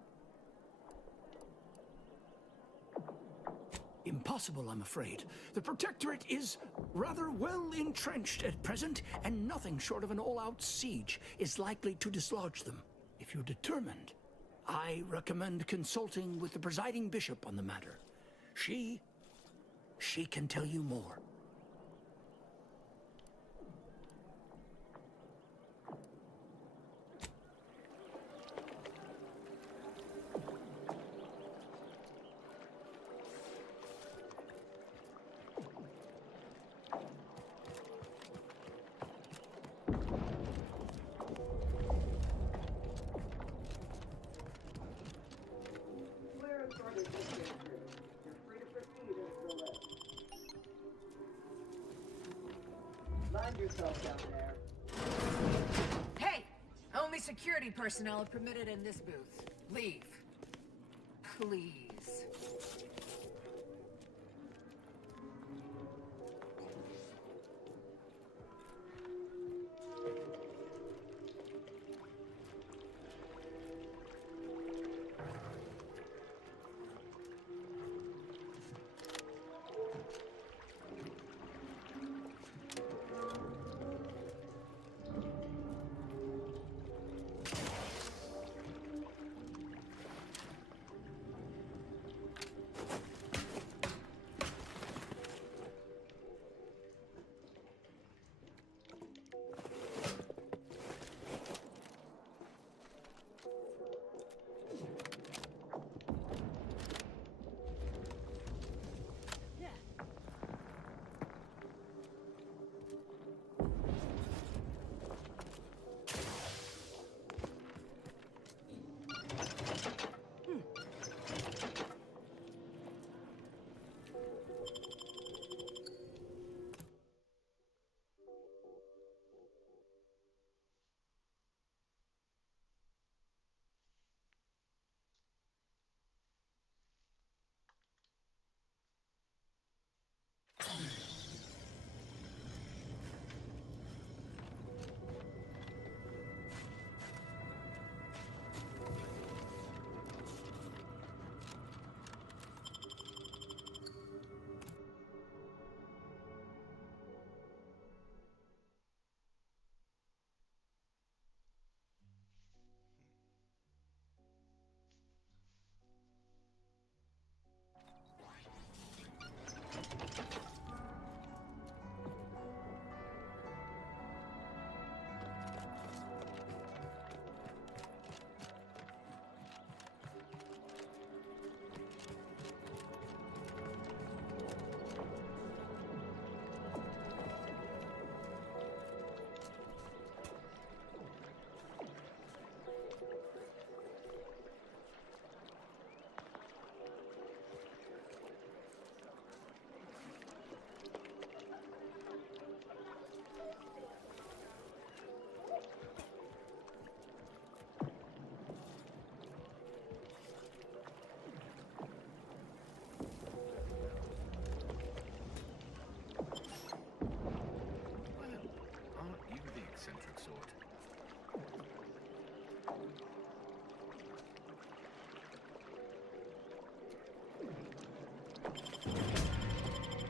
Impossible, I'm afraid. The Protectorate is rather well entrenched at present, and nothing short of an all-out siege is likely to dislodge them. If you're determined, I recommend consulting with the presiding bishop on the matter. She can tell you more. Mind yourself down there. Hey! Only security personnel are permitted in this booth. Leave. Please.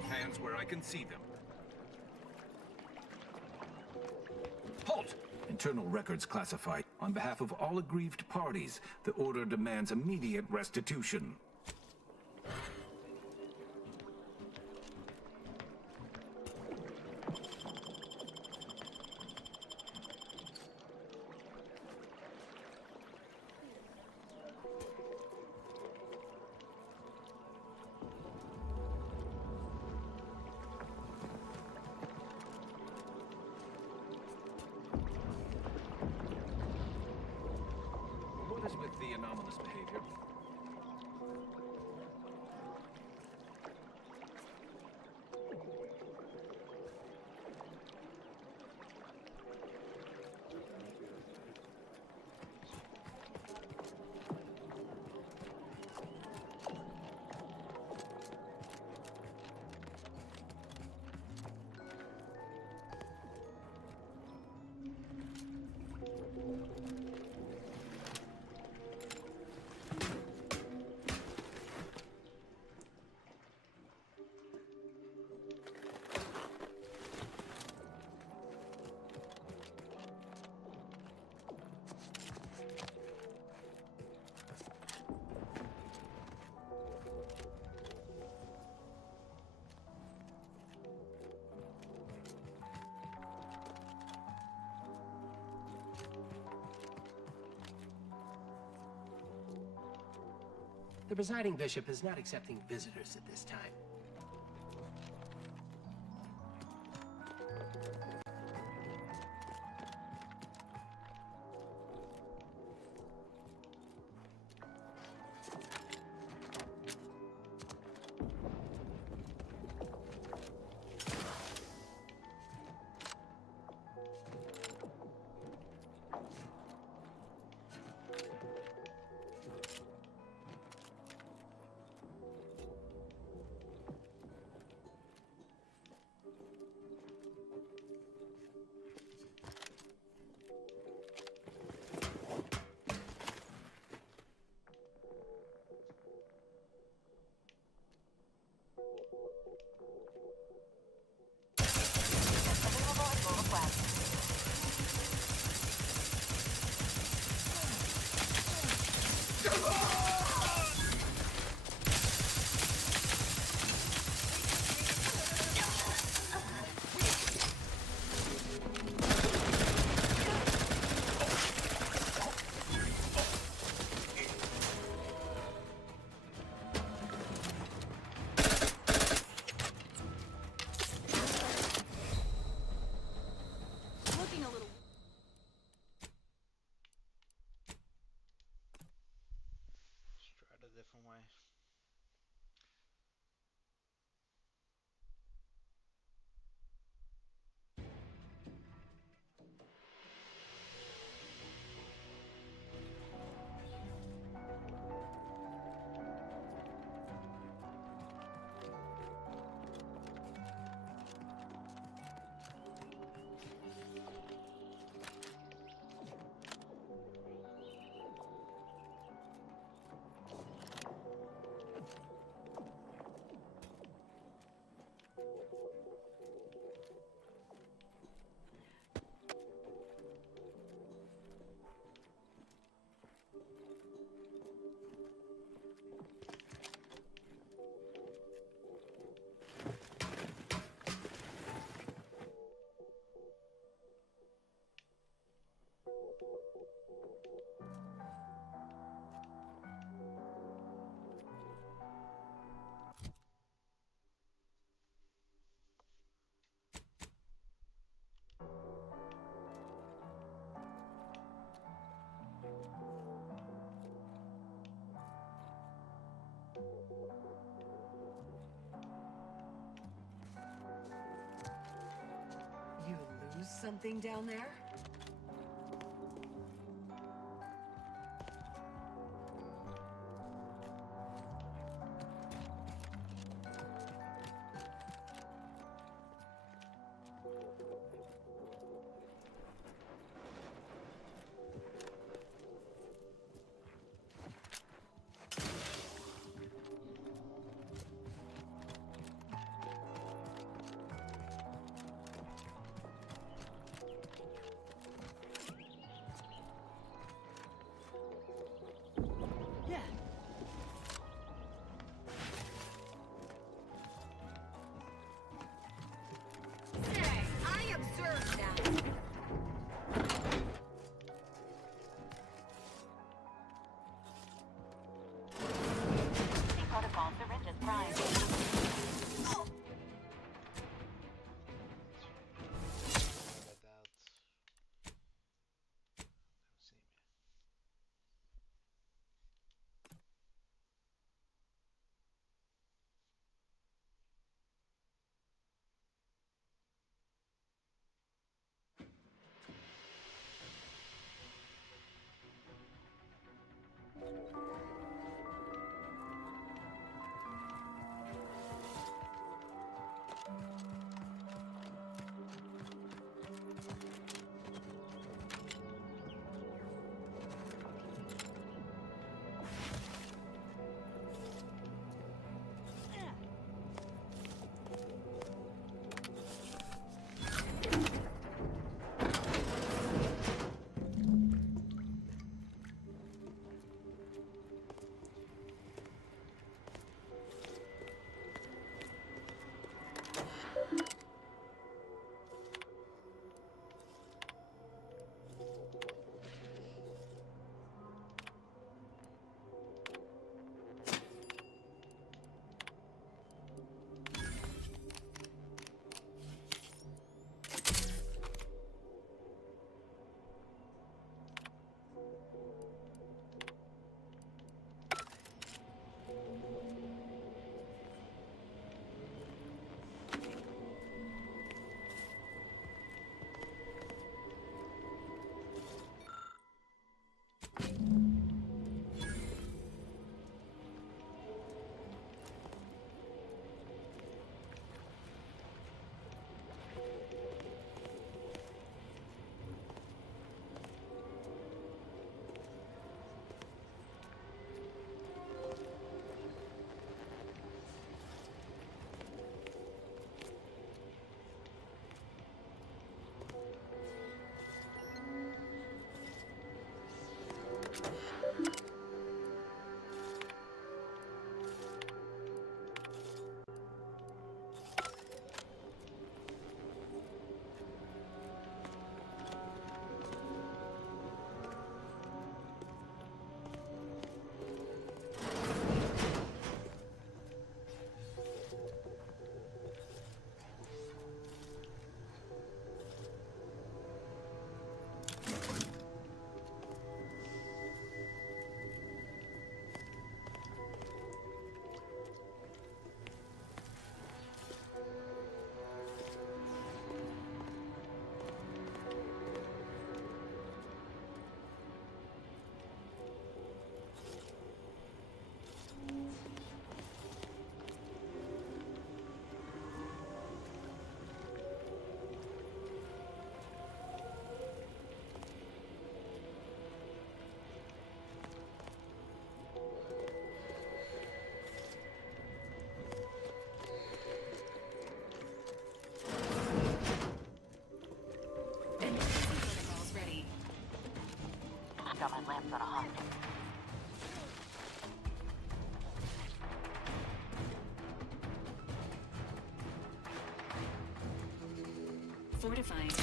Hands where I can see them. Halt! Internal records classified. On behalf of all aggrieved parties, the Order demands immediate restitution. What is with the anomalous behavior? The presiding bishop is not accepting visitors at this time. You lose something down there? Yeah. Say, I observed that. Protocol syringes prime. Got my lamps on a hot. Fortified.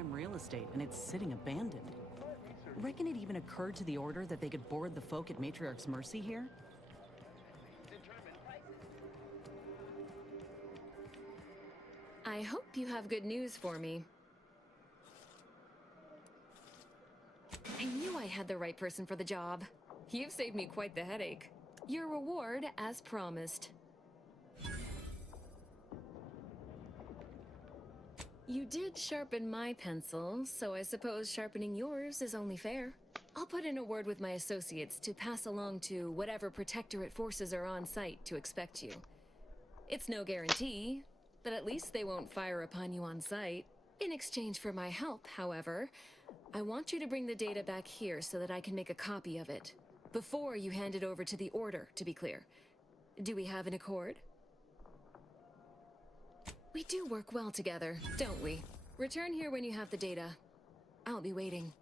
prime real estate, and it's sitting abandoned. Reckon it even occurred to the Order that they could board the folk at Matriarch's Mercy here? I hope you have good news for me. I knew I had the right person for the job. You've saved me quite the headache. Your reward, as promised. You did sharpen my pencil, so I suppose sharpening yours is only fair. I'll put in a word with my associates to pass along to whatever Protectorate forces are on site to expect you. It's no guarantee, but at least they won't fire upon you on site. In exchange for my help, however, I want you to bring the data back here so that I can make a copy of it. Before you hand it over to the Order, to be clear. Do we have an accord? We do work well together, don't we? Return here when you have the data. I'll be waiting.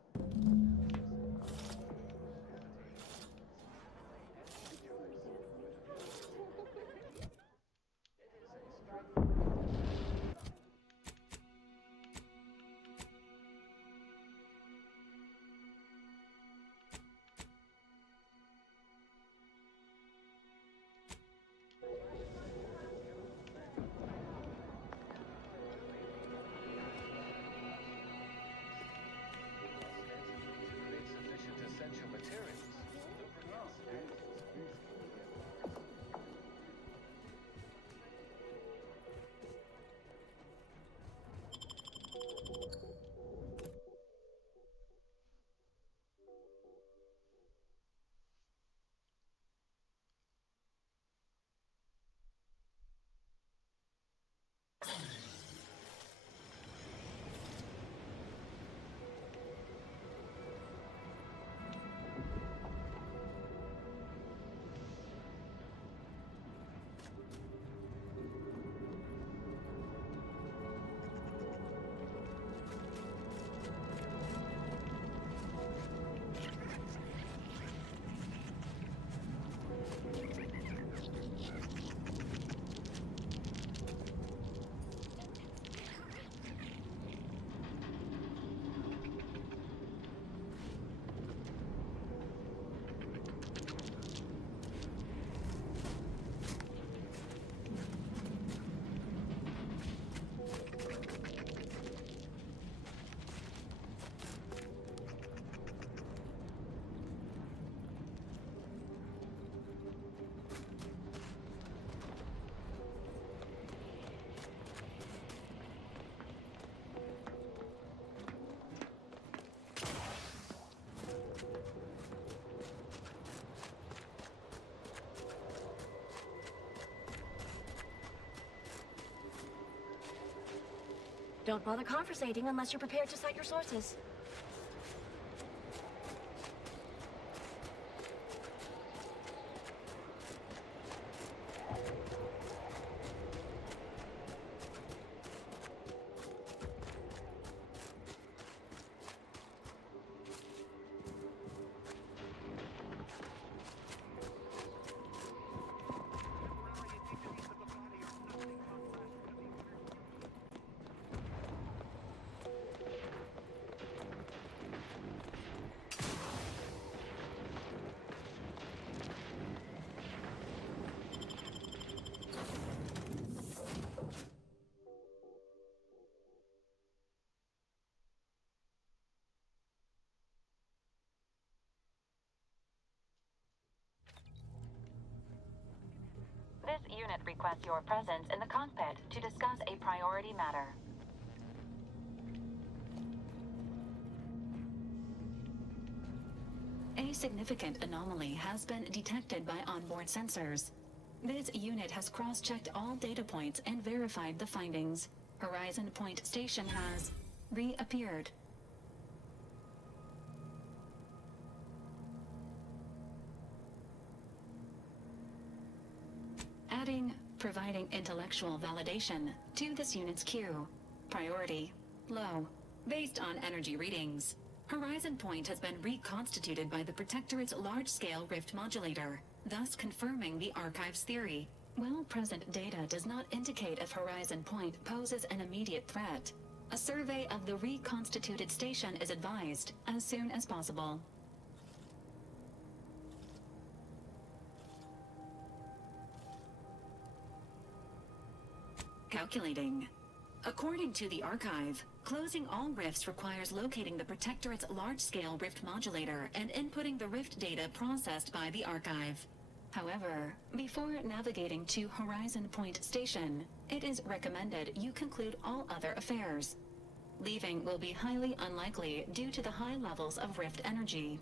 Don't bother conversating unless you're prepared to cite your sources. This unit requests your presence in the cockpit to discuss a priority matter. A significant anomaly has been detected by onboard sensors. This unit has cross-checked all data points and verified the findings. Horizon Point Station has reappeared. Providing intellectual validation to this unit's queue. Priority low, based on energy readings. Horizon Point has been reconstituted by the Protectorate's large-scale rift modulator, thus confirming the Archive's theory. While present data does not indicate if Horizon Point poses an immediate threat, A survey of the reconstituted station is advised as soon as possible. Calculating. According to the archive, closing all rifts requires locating the Protectorate's large-scale rift modulator and inputting the rift data processed by the archive. However, before navigating to Horizon Point Station, it is recommended you conclude all other affairs. Leaving will be highly unlikely due to the high levels of rift energy.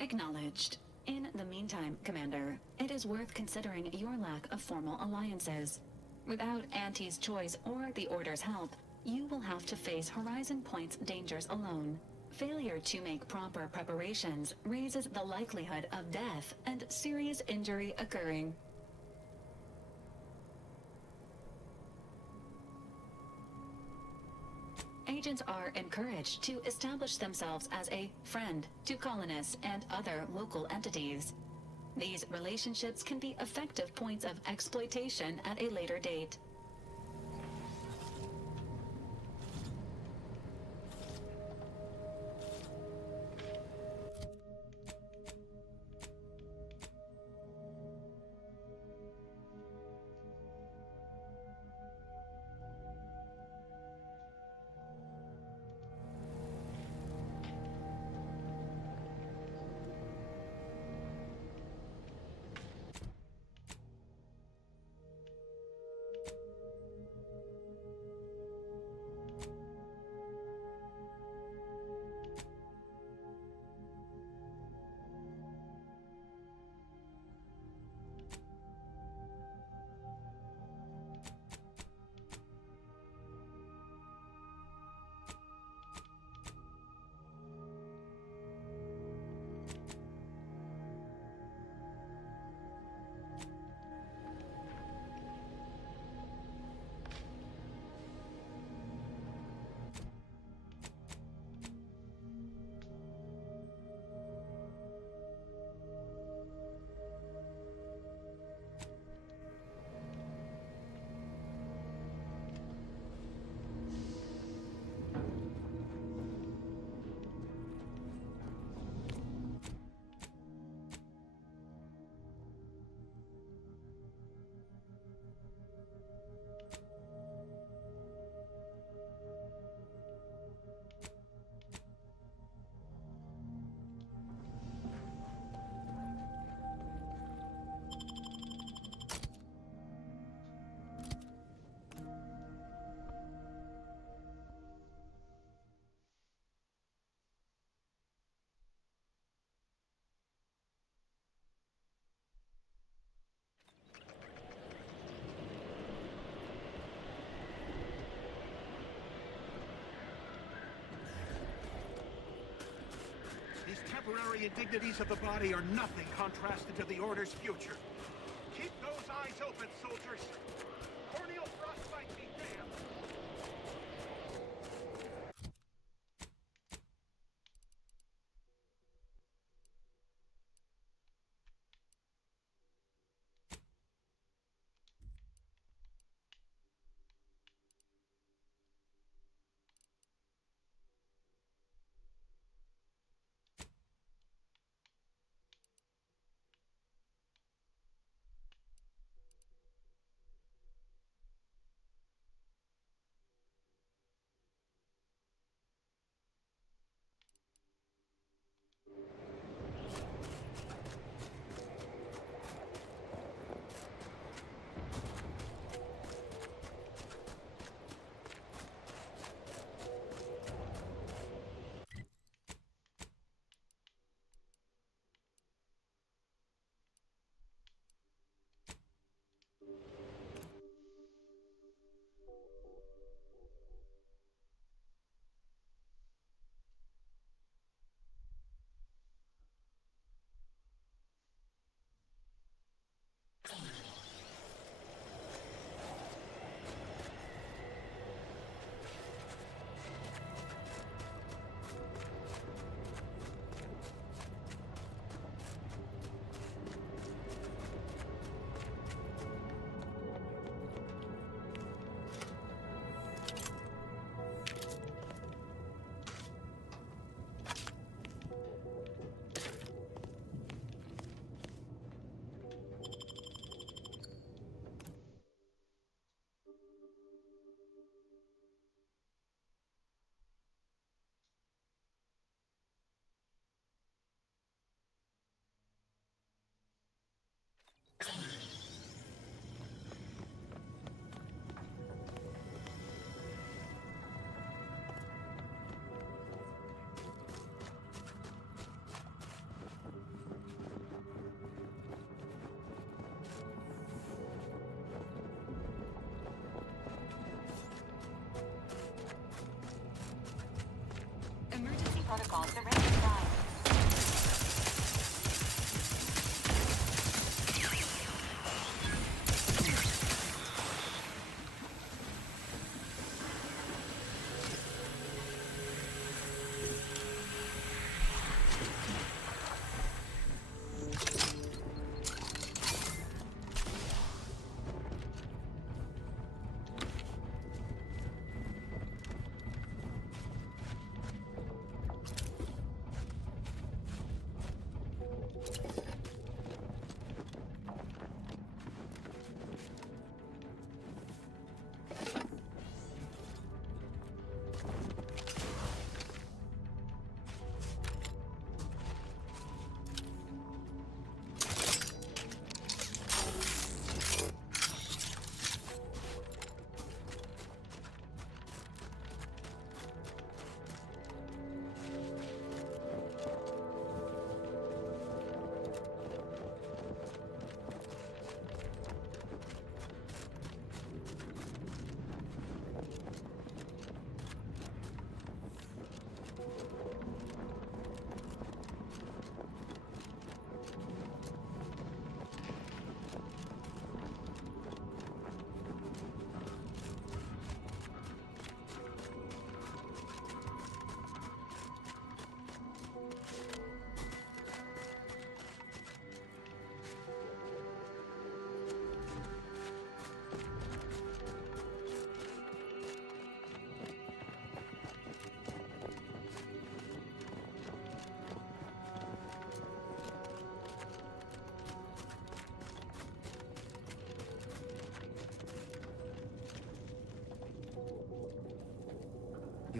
Acknowledged. In the meantime, Commander, it is worth considering your lack of formal alliances. Without Auntie's choice or the Order's help, you will have to face Horizon Point's dangers alone. Failure to make proper preparations raises the likelihood of death and serious injury occurring. Agents are encouraged to establish themselves as a friend to colonists and other local entities. These relationships can be effective points of exploitation at a later date. These temporary indignities of the body are nothing contrasted to the Order's future. Keep those eyes open, soldiers! Corneal frostbite be damned!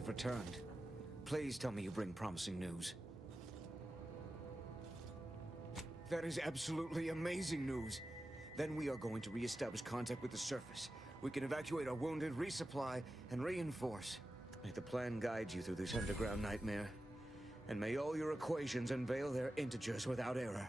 You've returned. Please tell me you bring promising news. That is absolutely amazing news. Then we are going to re-establish contact with the surface. We can evacuate our wounded, resupply, and reinforce. May the plan guide you through this underground nightmare. And may all your equations unveil their integers without error.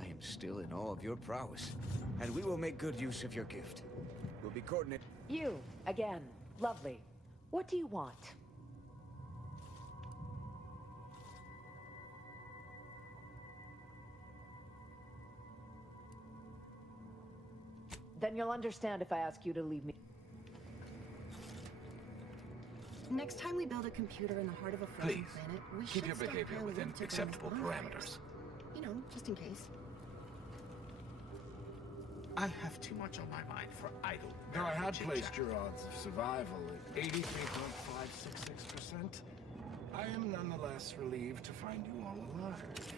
I am still in awe of your prowess, and we will make good use of your gift. We'll be coordinate. You, again. Lovely. What do you want? Then you'll understand if I ask you to leave me. Next time we build a computer in the heart of a frozen Please, planet, we keep should your behavior stockpile within wood to burn acceptable bonfires. parameters. You know, just in case. I have too much on my mind for idle. Though I had chit-chat. placed your odds of survival at 83.566%, I am nonetheless relieved to find you all alive.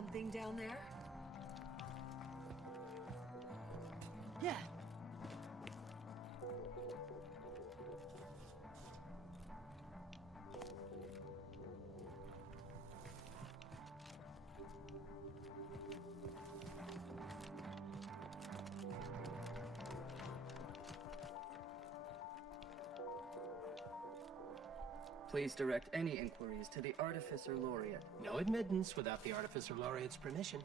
something down there? Yeah. Please direct any inquiries to the Artificer Laureate. No admittance without the Artificer Laureate's permission.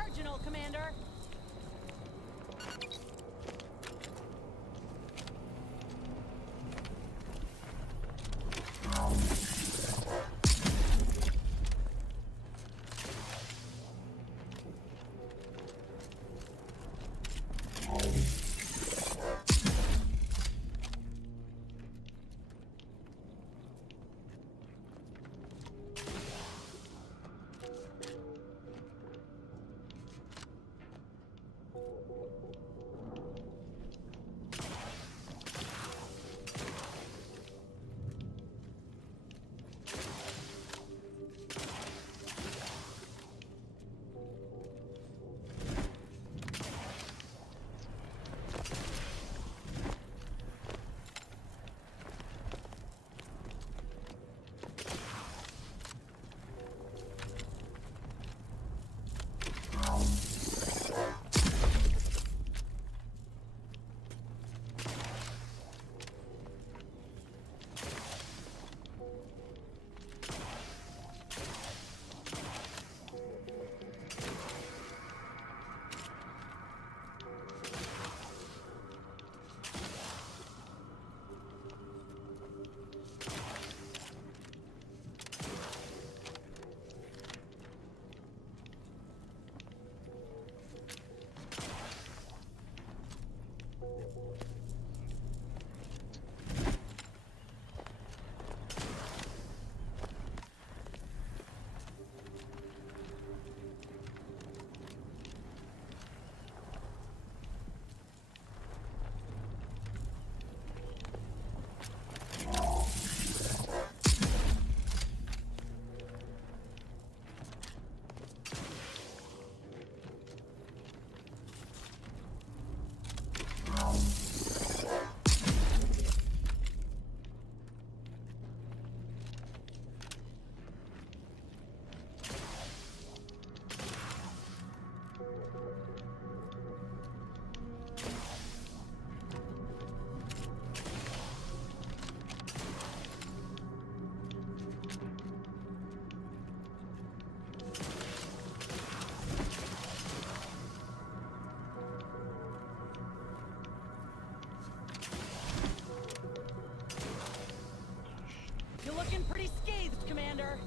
marginal, Commander. You're looking pretty scathed, Commander.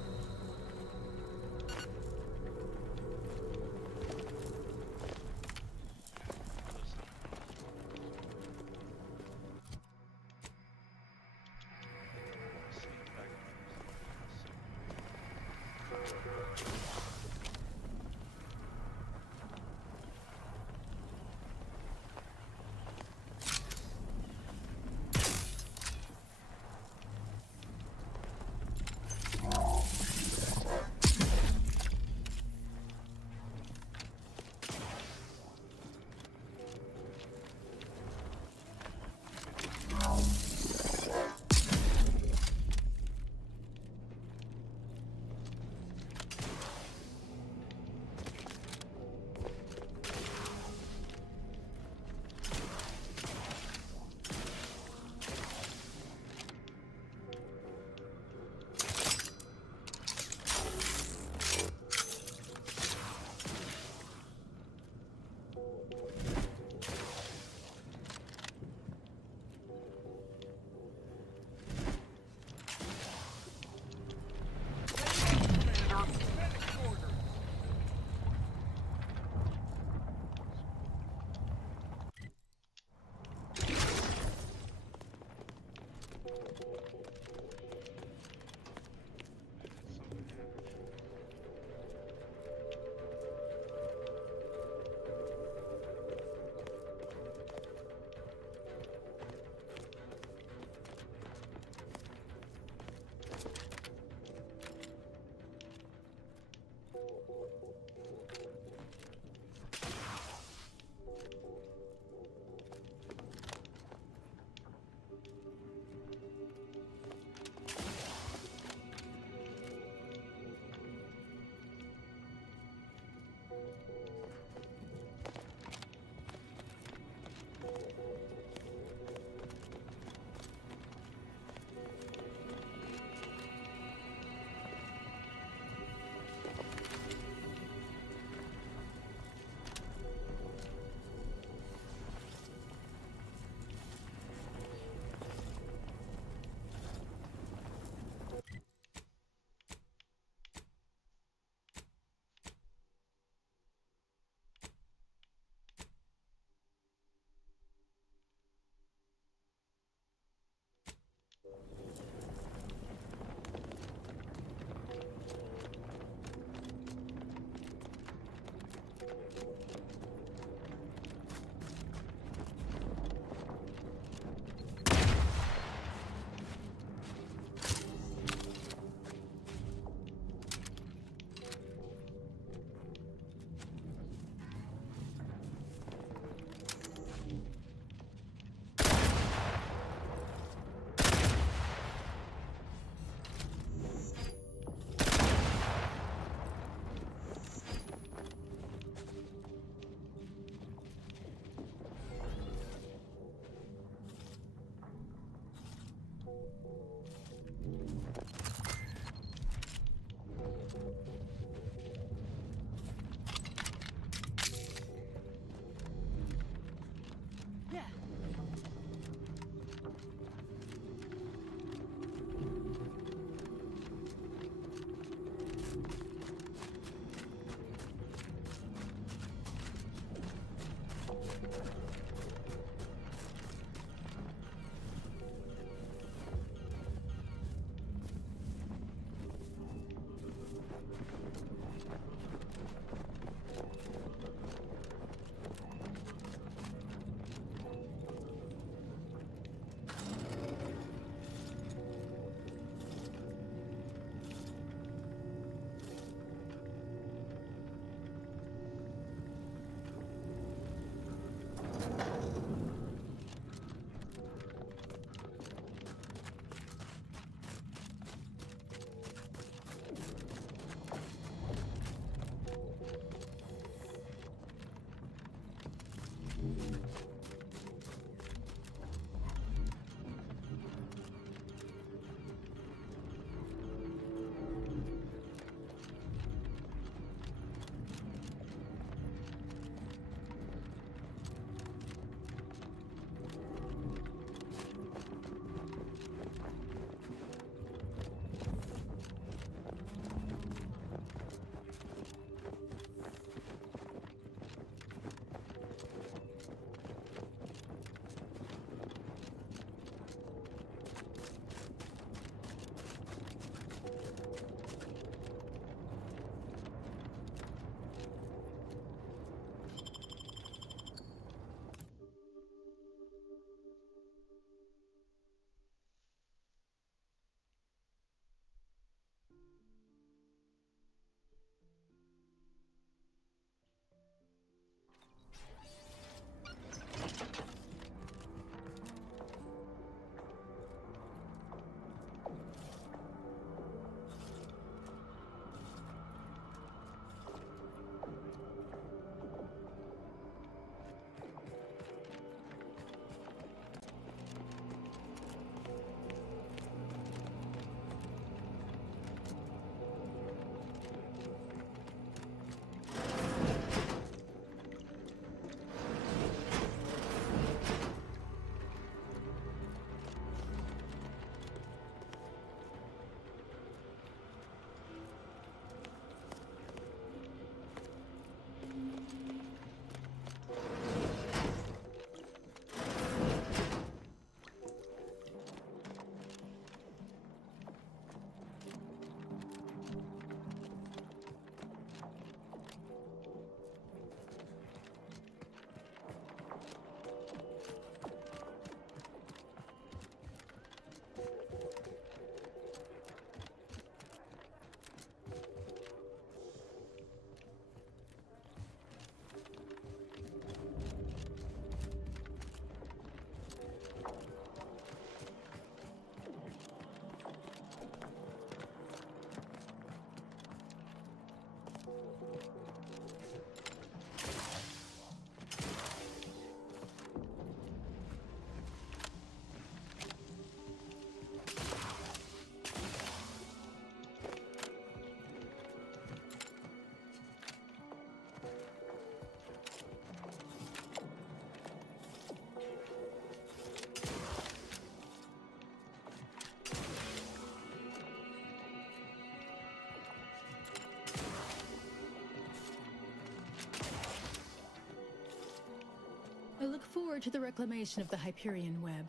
forward to the reclamation of the Hyperion web.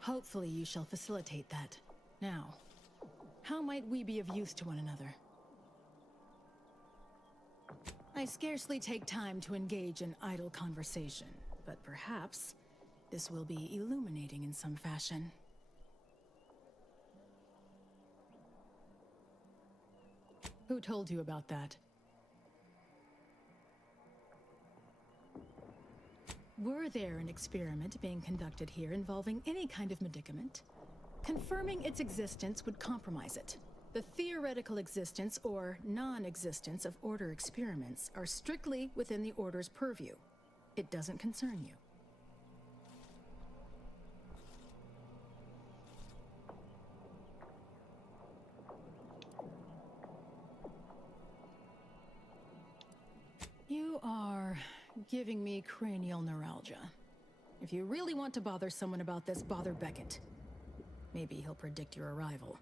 Hopefully you shall facilitate that. Now, how might we be of use to one another? I scarcely take time to engage in idle conversation, but perhaps this will be illuminating in some fashion. Who told you about that? Were there an experiment being conducted here involving any kind of medicament? Confirming its existence would compromise it. The theoretical existence or non-existence of Order experiments are strictly within the Order's purview. It doesn't concern you. You are giving me cranial neuralgia. If you really want to bother someone about this, bother Beckett. Maybe he'll predict your arrival.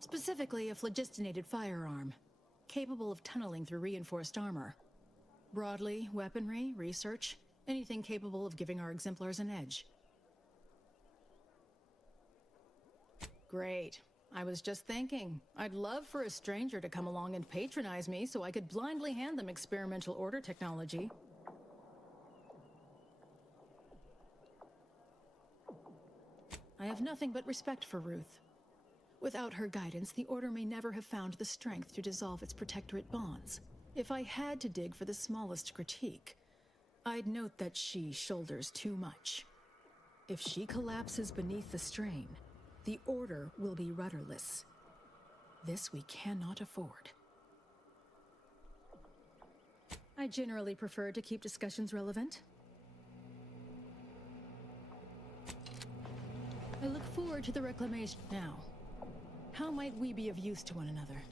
Specifically, a phlogistinated firearm, capable of tunneling through reinforced armor. Broadly, weaponry, research, anything capable of giving our exemplars an edge. Great. I was just thinking, I'd love for a stranger to come along and patronize me so I could blindly hand them experimental Order technology. I have nothing but respect for Ruth. Without her guidance, the Order may never have found the strength to dissolve its protectorate bonds. If I had to dig for the smallest critique, I'd note that she shoulders too much. If she collapses beneath the strain, the Order will be rudderless. This we cannot afford. I generally prefer to keep discussions relevant. I look forward to the reclamation. Now, how might we be of use to one another?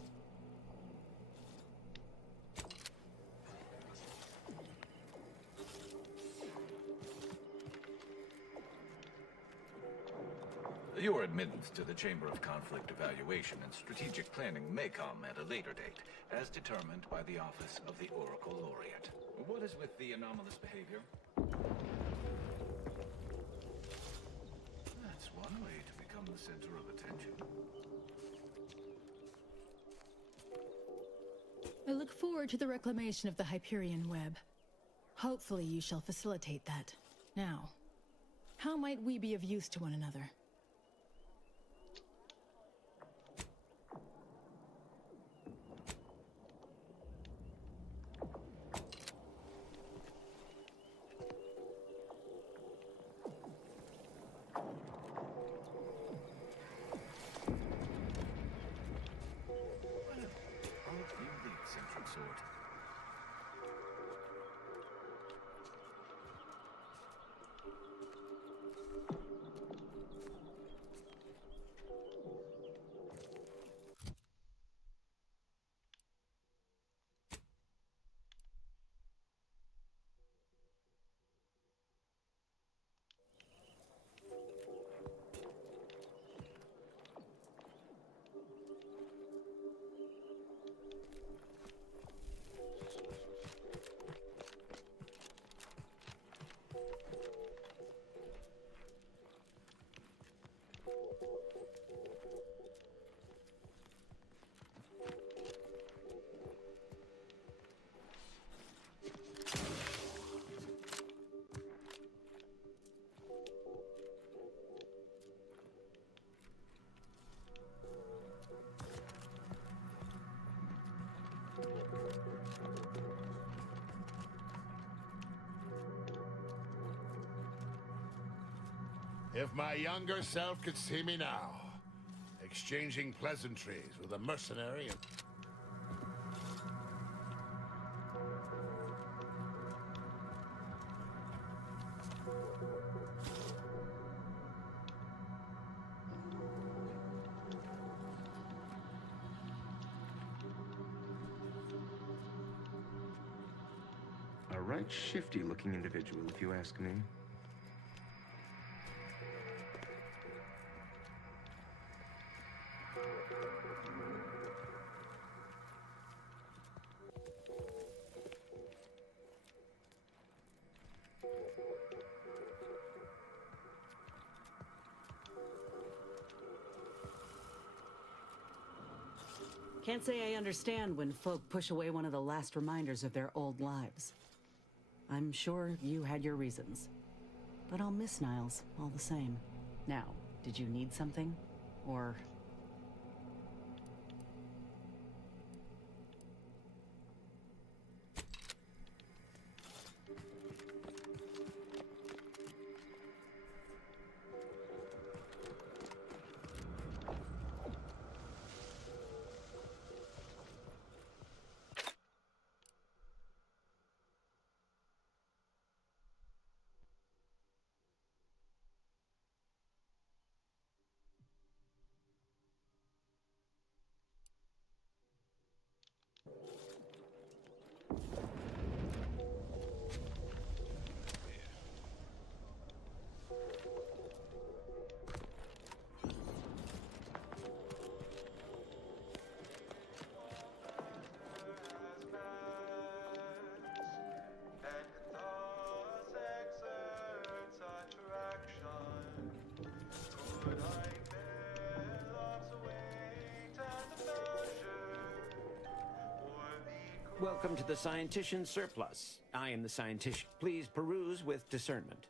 Your admittance to the Chamber of Conflict Evaluation and Strategic Planning may come at a later date, as determined by the Office of the Oracle Laureate. What is with the anomalous behavior? That's one way to become the center of attention. I look forward to the reclamation of the Hyperion web. Hopefully you shall facilitate that. Now, how might we be of use to one another? If my younger self could see me now, exchanging pleasantries with a mercenary and... A right shifty-looking individual, if you ask me. Can't say I understand when folk push away one of the last reminders of their old lives. I'm sure you had your reasons. But I'll miss Niles all the same. Now, did you need something? Or... Welcome to the Scientician Surplus. I am the Scientician. Please peruse with discernment.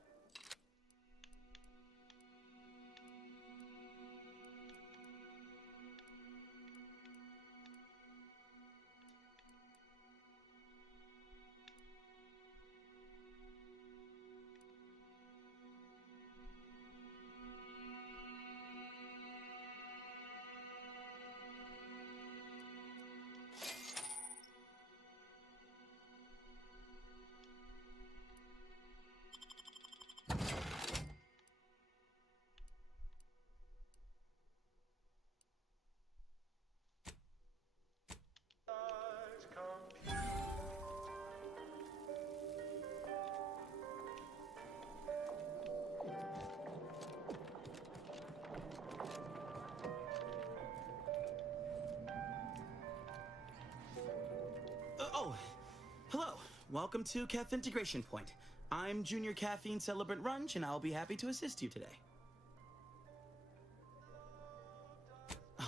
Welcome to Caff Integration Point. I'm Junior Caffeine Celebrant Runge, and I'll be happy to assist you today.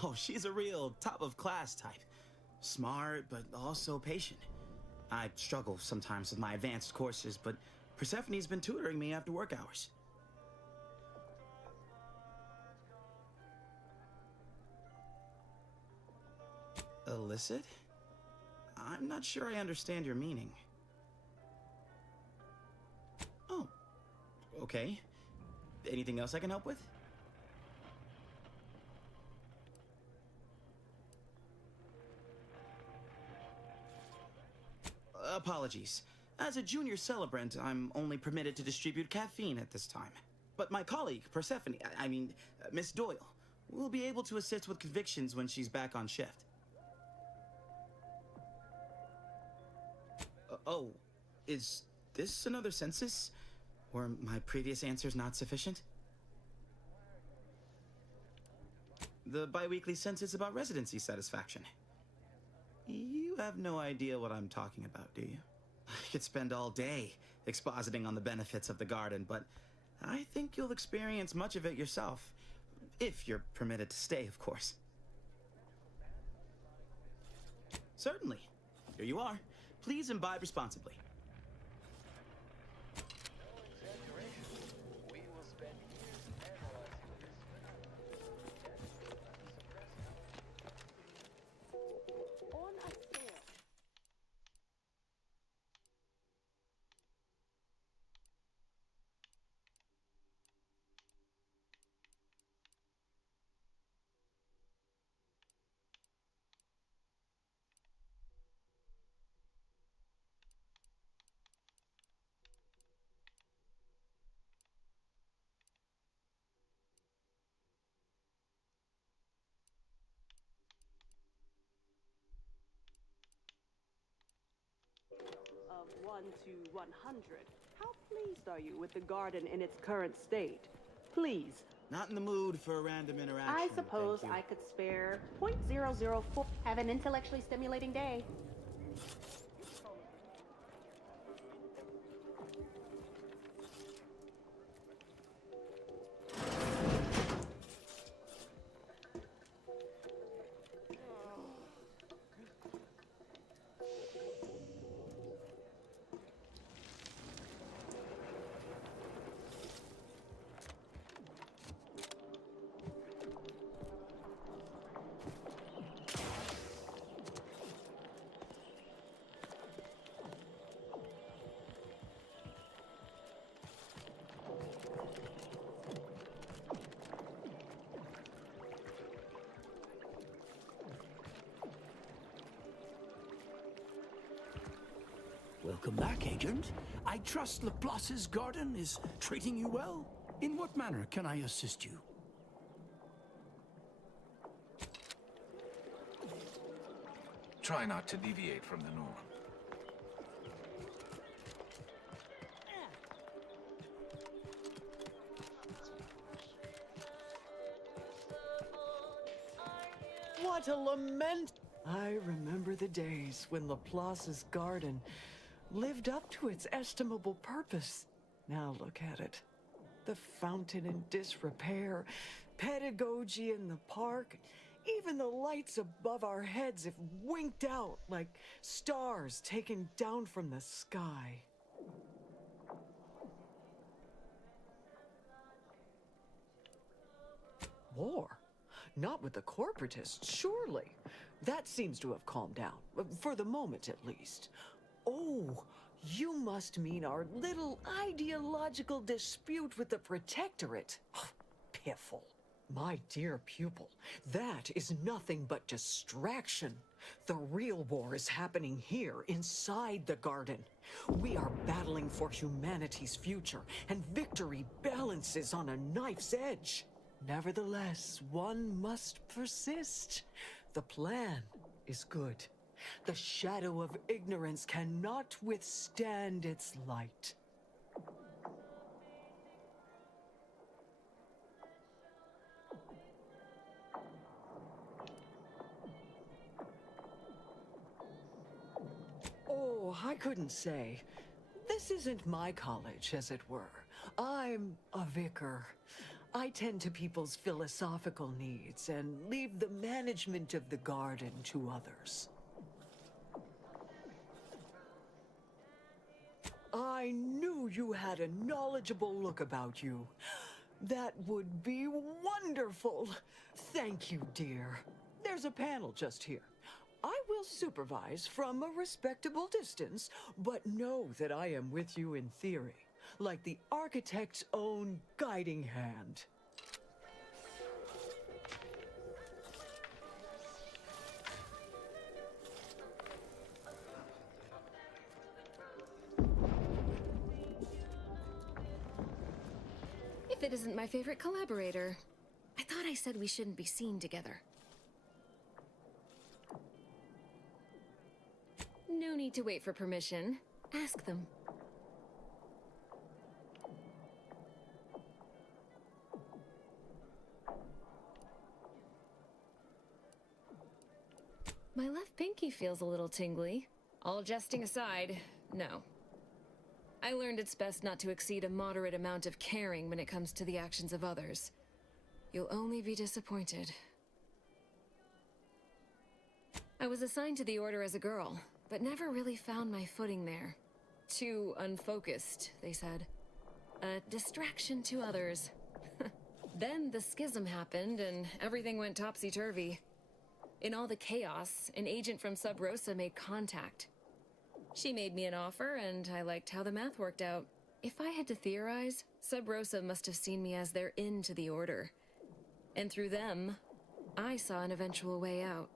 Oh, she's a real top-of-class type. Smart, but also patient. I struggle sometimes with my advanced courses, but Persephone's been tutoring me after work hours. Illicit? I'm not sure I understand your meaning. Oh, okay. Anything else I can help with? Apologies. As a junior celebrant, I'm only permitted to distribute caffeine at this time. But my colleague, Persephone, Miss Doyle, will be able to assist with convictions when she's back on shift. Oh, is this another census? Were my previous answers not sufficient? The bi-weekly census about residency satisfaction. You have no idea what I'm talking about, do you? I could spend all day expositing on the benefits of the garden, but I think you'll experience much of it yourself. If you're permitted to stay, of course. Certainly. Here you are. Please imbibe responsibly. Of 1 to 100, how pleased are you with the garden in its current state? Please. Not in the mood for a random interaction. I suppose I could spare 0.004. Have an intellectually stimulating day. Welcome back, Agent. I trust Laplace's garden is treating you well. In what manner can I assist you? Try not to deviate from the norm. What a lament! I remember the days when Laplace's garden lived up to its estimable purpose. Now look at it. The fountain in disrepair, pedagogy in the park, even the lights above our heads have winked out like stars taken down from the sky. War? Not with the corporatists, surely. That seems to have calmed down, for the moment at least. Oh, you must mean our little ideological dispute with the Protectorate. Piffle. My dear pupil, that is nothing but distraction. The real war is happening here, inside the garden. We are battling for humanity's future, and victory balances on a knife's edge. Nevertheless, one must persist. The plan is good. The shadow of ignorance cannot withstand its light. Oh, I couldn't say. This isn't my college, as it were. I'm a vicar. I tend to people's philosophical needs and leave the management of the garden to others. I knew you had a knowledgeable look about you. That would be wonderful. Thank you, dear. There's a panel just here. I will supervise from a respectable distance, but know that I am with you in theory, like the architect's own guiding hand. If it isn't my favorite collaborator. I thought I said we shouldn't be seen together. No need to wait for permission. Ask them. My left pinky feels a little tingly. All jesting aside, no. I learned it's best not to exceed a moderate amount of caring when it comes to the actions of others. You'll only be disappointed. I was assigned to the Order as a girl, but never really found my footing there. Too unfocused, they said. A distraction to others. Then the schism happened and everything went topsy-turvy. In all the chaos, an agent from Sub Rosa made contact. She made me an offer, and I liked how the math worked out. If I had to theorize, Sub Rosa must have seen me as their in to the Order. And through them, I saw an eventual way out.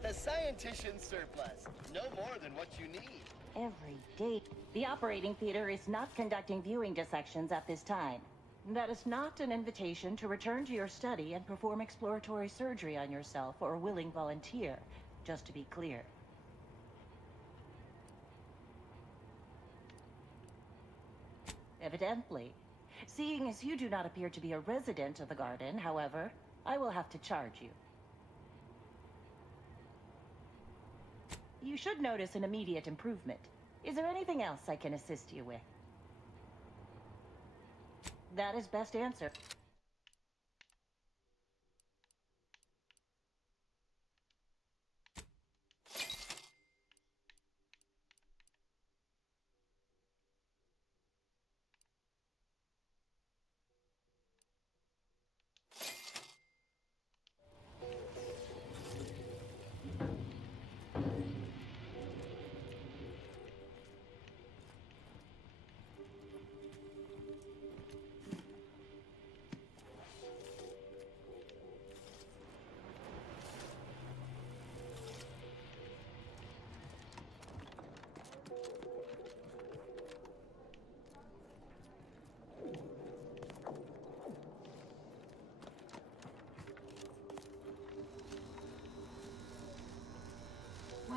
The scientician surplus. No more than what you need. Every day. The operating theater is not conducting viewing dissections at this time. That is not an invitation to return to your study and perform exploratory surgery on yourself or a willing volunteer, just to be clear. Evidently. Seeing as you do not appear to be a resident of the garden, however, I will have to charge you. You should notice an immediate improvement. Is there anything else I can assist you with? That is best answer.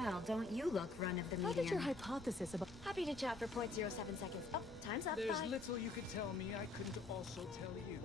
Well, don't you look run of the How median. did your hypothesis about... Happy to chat for 0.07 seconds. Oh, time's up. There's Bye. little you could tell me I couldn't also tell you.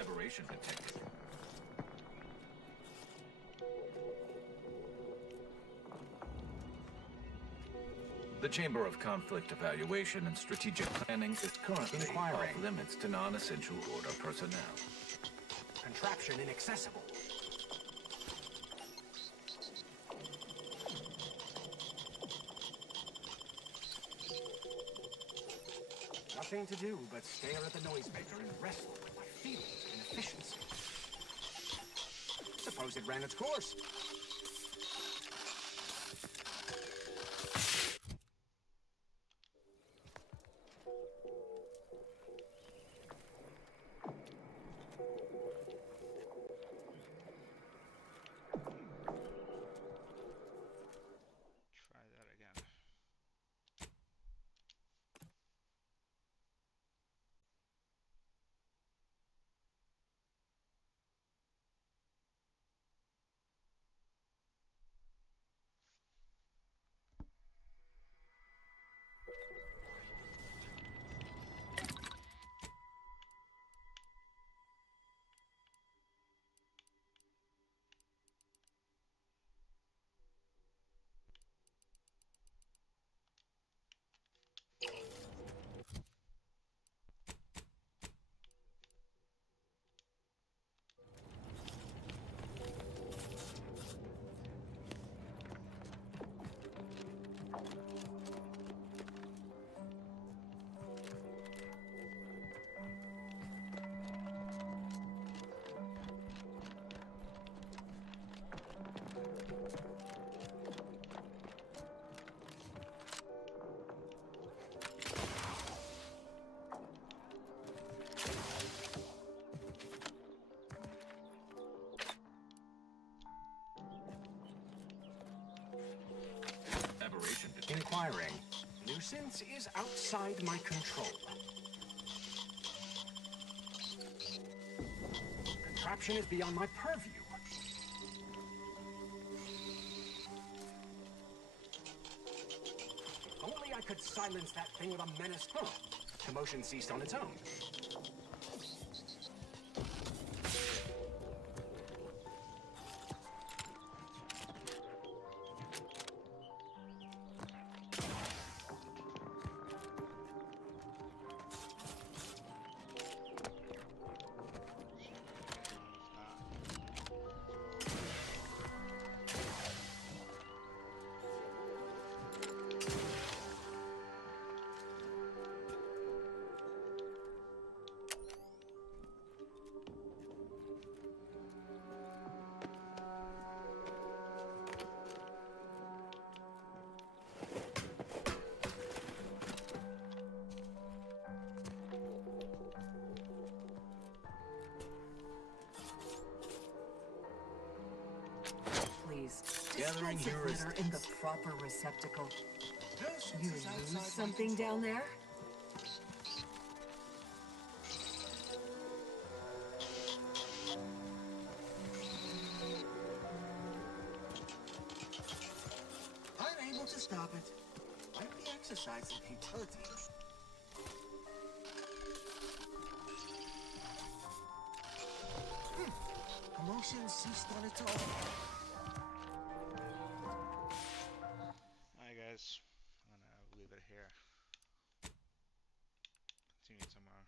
Aberration detected. The Chamber of Conflict Evaluation and Strategic Planning is currently off limits to non-essential Order personnel. Contraption inaccessible. Nothing to do but stare at the noisemaker and wrestle with my feelings of inefficiency. Suppose it ran its course. aberration detected. Inquiring. Nuisance is outside my control. Contraption is beyond my purview. If only I could silence that thing with a menace. Huh. Commotion ceased on its own. Please, Gathering dispense the litter in the proper receptacle. You lose something down there? I'm able to stop it. Like the exercise of futility. Commotion ceased on its own. Alright guys, I'm gonna leave it here. Continue tomorrow.